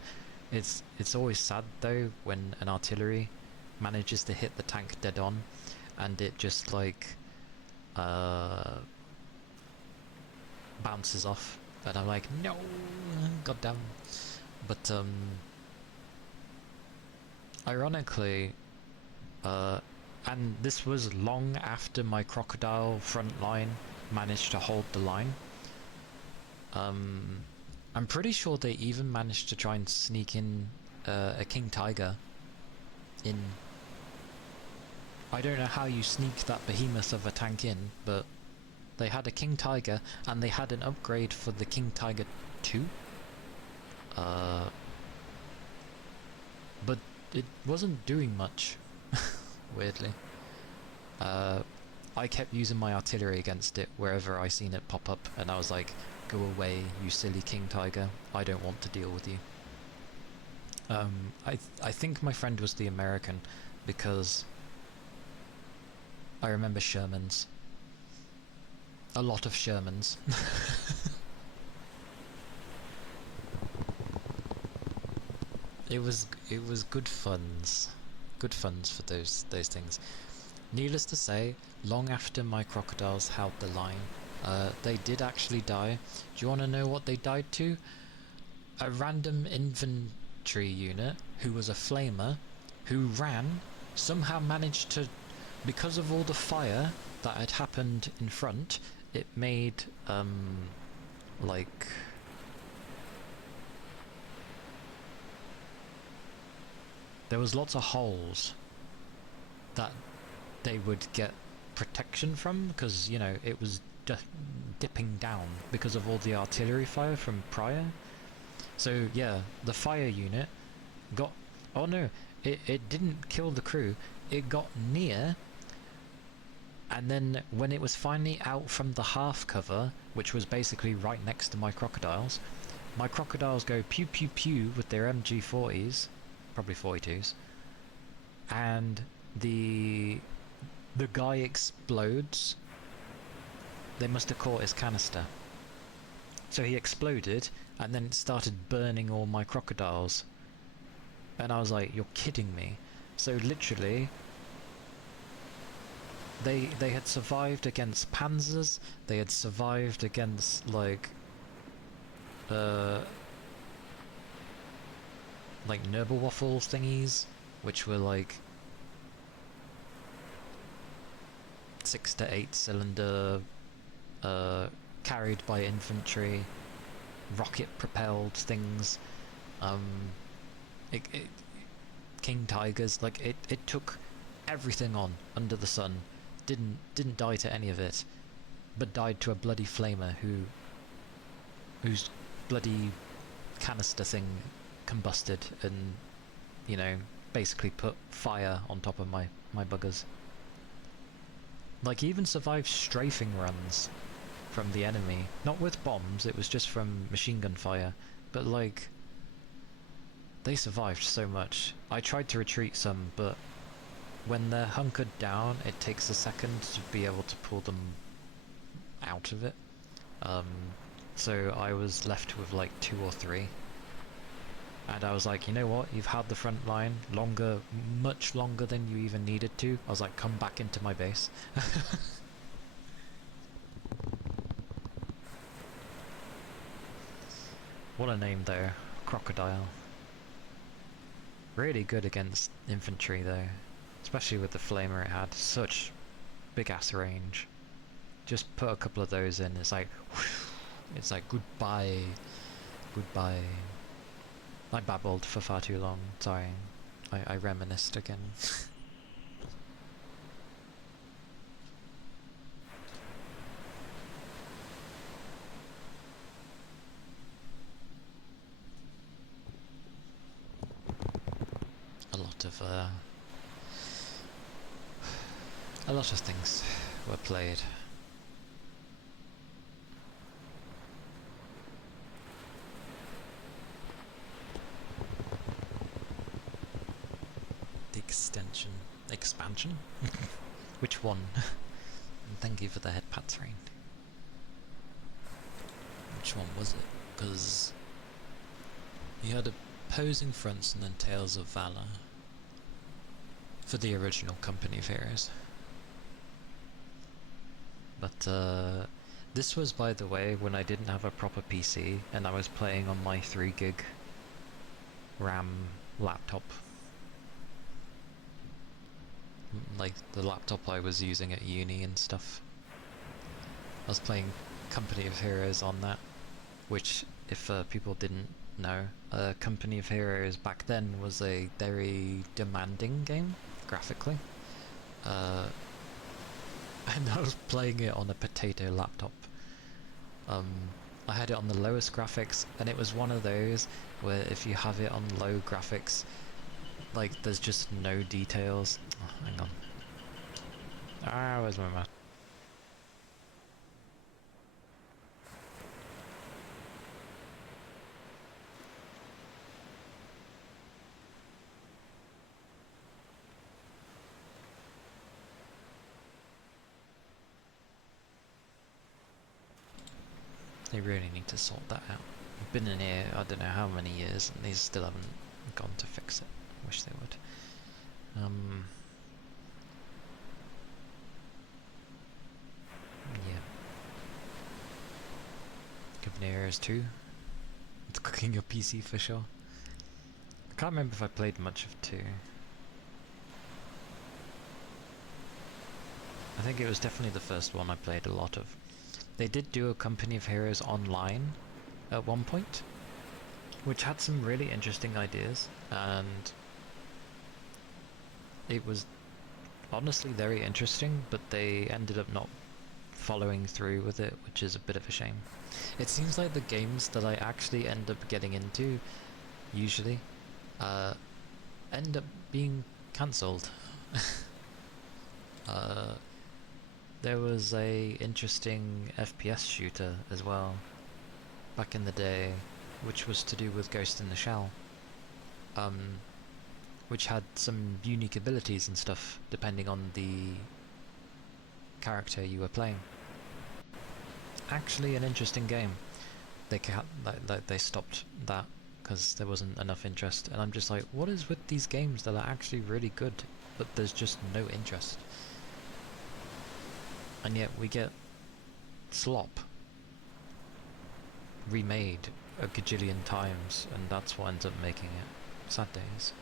It's always sad though when an artillery manages to hit the tank dead on, and it just like bounces off, and I'm like, no, goddamn. But ironically, and this was long after my crocodile front line managed to hold the line. I'm pretty sure they even managed to try and sneak in a King Tiger in. I don't know how you sneak that behemoth of a tank in, but they had a King Tiger, and they had an upgrade for the King Tiger 2. But it wasn't doing much, weirdly. I kept using my artillery against it wherever I seen it pop up, and I was like, go away, you silly King Tiger, I don't want to deal with you. I think my friend was the American, because I remember Shermans. A lot of Shermans. It was good funds. Good funds for those things. Needless to say, long after my crocodiles held the line, they did actually die. Do you want to know what they died to? A random infantry unit who was a flamer, who ran, somehow managed to, because of all the fire that had happened in front, it made, like, there was lots of holes that they would get protection from, because, you know, it was just dipping down because of all the artillery fire from prior. So yeah, the fire unit got, oh no, it didn't kill the crew, it got near, and then when it was finally out from the half cover, which was basically right next to my crocodiles go pew pew pew with their MG40s, probably 42s, and the guy explodes. They must have caught his canister. So he exploded, and then it started burning all my crocodiles. And I was like, you're kidding me. So literally, they had survived against panzers, they had survived against like Nurberwaffle thingies, which were like 6 to 8 cylinder, carried by infantry, rocket propelled things. King Tigers, like it took everything on under the sun. Didn't die to any of it, but died to a bloody flamer whose bloody canister thing combusted and, you know, basically put fire on top of my buggers. Like, he even survived strafing runs from the enemy. Not with bombs, it was just from machine gun fire. But like, they survived so much. I tried to retreat some, but when they're hunkered down, it takes a second to be able to pull them out of it. So I was left with like 2 or 3. And I was like, you know what, you've had the front line longer, much longer than you even needed to. I was like, come back into my base. What a name though, Crocodile. Really good against infantry though, especially with the flamer it had. Such big ass range. Just put a couple of those in, it's like, whew, it's like goodbye, goodbye. I babbled for far too long, sorry. I reminisced again. A lot of things were played. The expansion? Which one? And thank you for the head pats, Rain. Which one was it? Because you had Opposing Fronts and then Tales of Valor for the original Company of Heroes. But this was, by the way, when I didn't have a proper PC and I was playing on my 3 gig RAM laptop. Like the laptop I was using at uni and stuff. I was playing Company of Heroes on that, which, if people didn't know, Company of Heroes back then was a very demanding game, graphically. And I was playing it on a potato laptop. I had it on the lowest graphics, and it was one of those where if you have it on low graphics, like there's just no details. Oh, hang on. Ah, where's my mouse? They really need to sort that out. I've been in here, I don't know how many years, and they still haven't gone to fix it. I wish they would. Yeah. Company Heroes 2. It's cooking your PC for sure. I can't remember if I played much of 2. I think it was definitely the first one I played a lot of. They did do a Company of Heroes online at one point, which had some really interesting ideas, and it was honestly very interesting, but they ended up not following through with it, which is a bit of a shame. It seems like the games that I actually end up getting into, usually, end up being cancelled. There was a interesting FPS shooter as well, back in the day, which was to do with Ghost in the Shell, which had some unique abilities and stuff, depending on the character you were playing. Actually an interesting game. They stopped that because there wasn't enough interest. And I'm just like, what is with these games that are actually really good, but there's just no interest? And yet we get Slop remade a gajillion times, and that's what ends up making it. Sad days.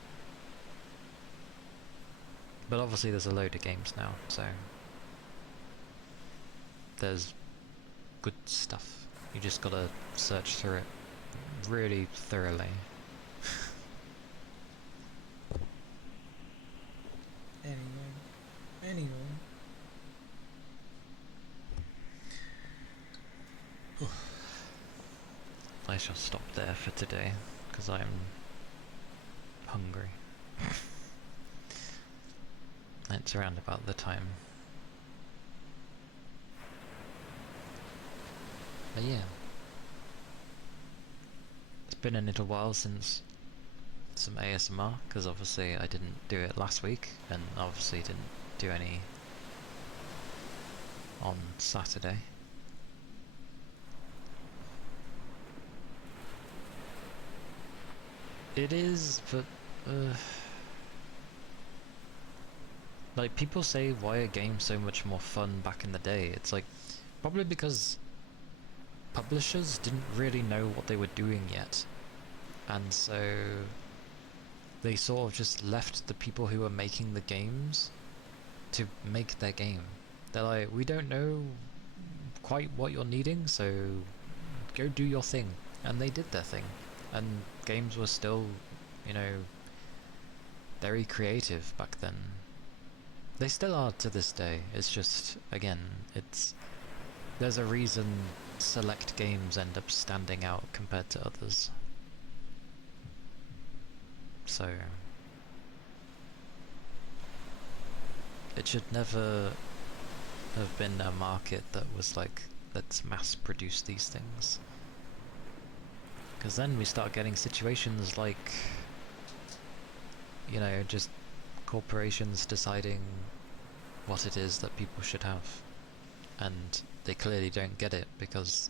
But obviously there's a load of games now, so there's good stuff. You just gotta search through it really thoroughly. Anyway. I shall stop there for today, because I'm hungry. It's around about the time. But yeah. It's been a little while since some ASMR, because obviously I didn't do it last week, and obviously didn't do any on Saturday. It is, but like, people say, why are games so much more fun back in the day? It's like, probably because publishers didn't really know what they were doing yet, and so they sort of just left the people who were making the games to make their game. They're like, we don't know quite what you're needing, so go do your thing. And they did their thing. And games were still, you know, very creative back then. They still are to this day. It's just, again, there's a reason select games end up standing out compared to others. So it should never have been a market that was like, let's mass produce these things. Because then we start getting situations like, you know, just corporations deciding what it is that people should have. And they clearly don't get it because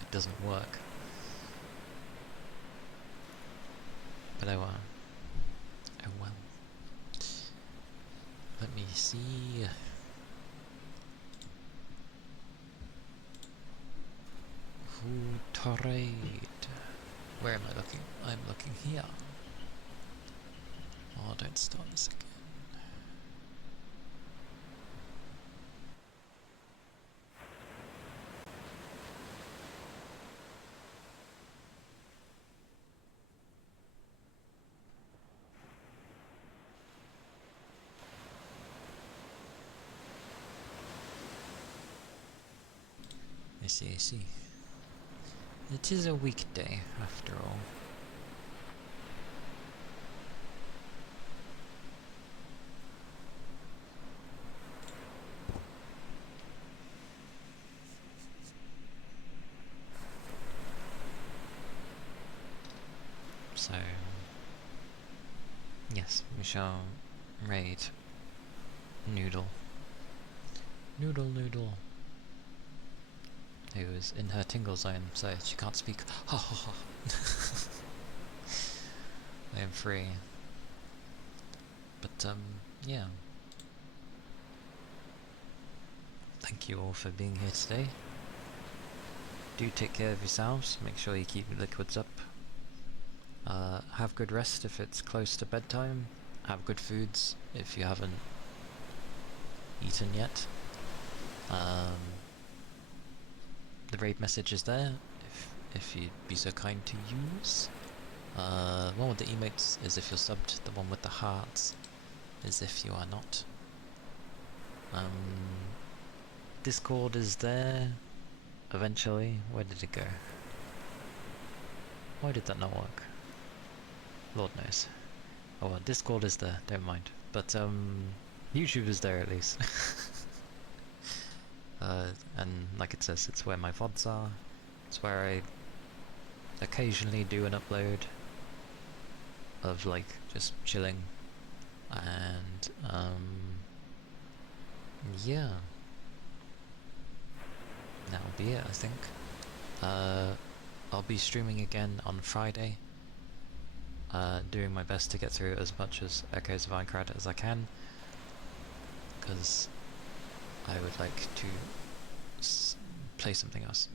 it doesn't work. But oh well. Oh well. Let me see. Who trade? Where am I looking? I'm looking here. Oh, don't start this again. I see. It is a weekday, after all. So, yes, we shall raid Noodle. Noodle. Who is in her tingle zone, so she can't speak. Ha ha ha. I am free. But, yeah. Thank you all for being here today. Do take care of yourselves, make sure you keep your liquids up. Have good rest if it's close to bedtime. Have good foods if you haven't eaten yet. The raid message is there, if you'd be so kind to use. The one with the emotes is if you're subbed, the one with the hearts is if you are not. Discord is there, eventually. Where did it go? Why did that not work? Lord knows. Oh well, Discord is there, don't mind. But, YouTube is there at least. And like it says, it's where my VODs are. It's where I occasionally do an upload of like just chilling, and yeah, that'll be it, I think. I'll be streaming again on Friday, doing my best to get through as much as Echoes of Aincrad as I can, because I would like to play something else.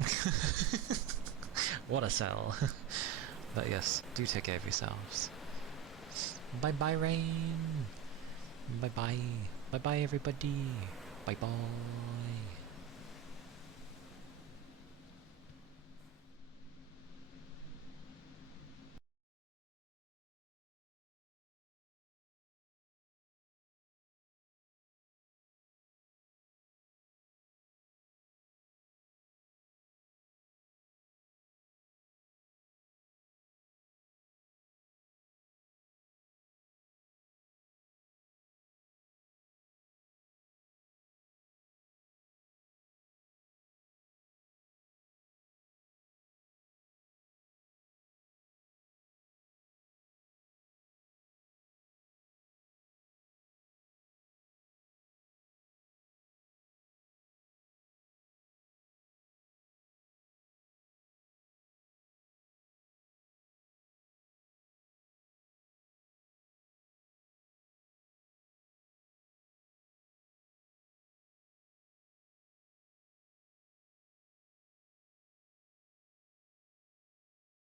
What a sell! But yes, do take care of yourselves. Bye bye, Rain! Bye bye! Bye bye, everybody! Bye bye!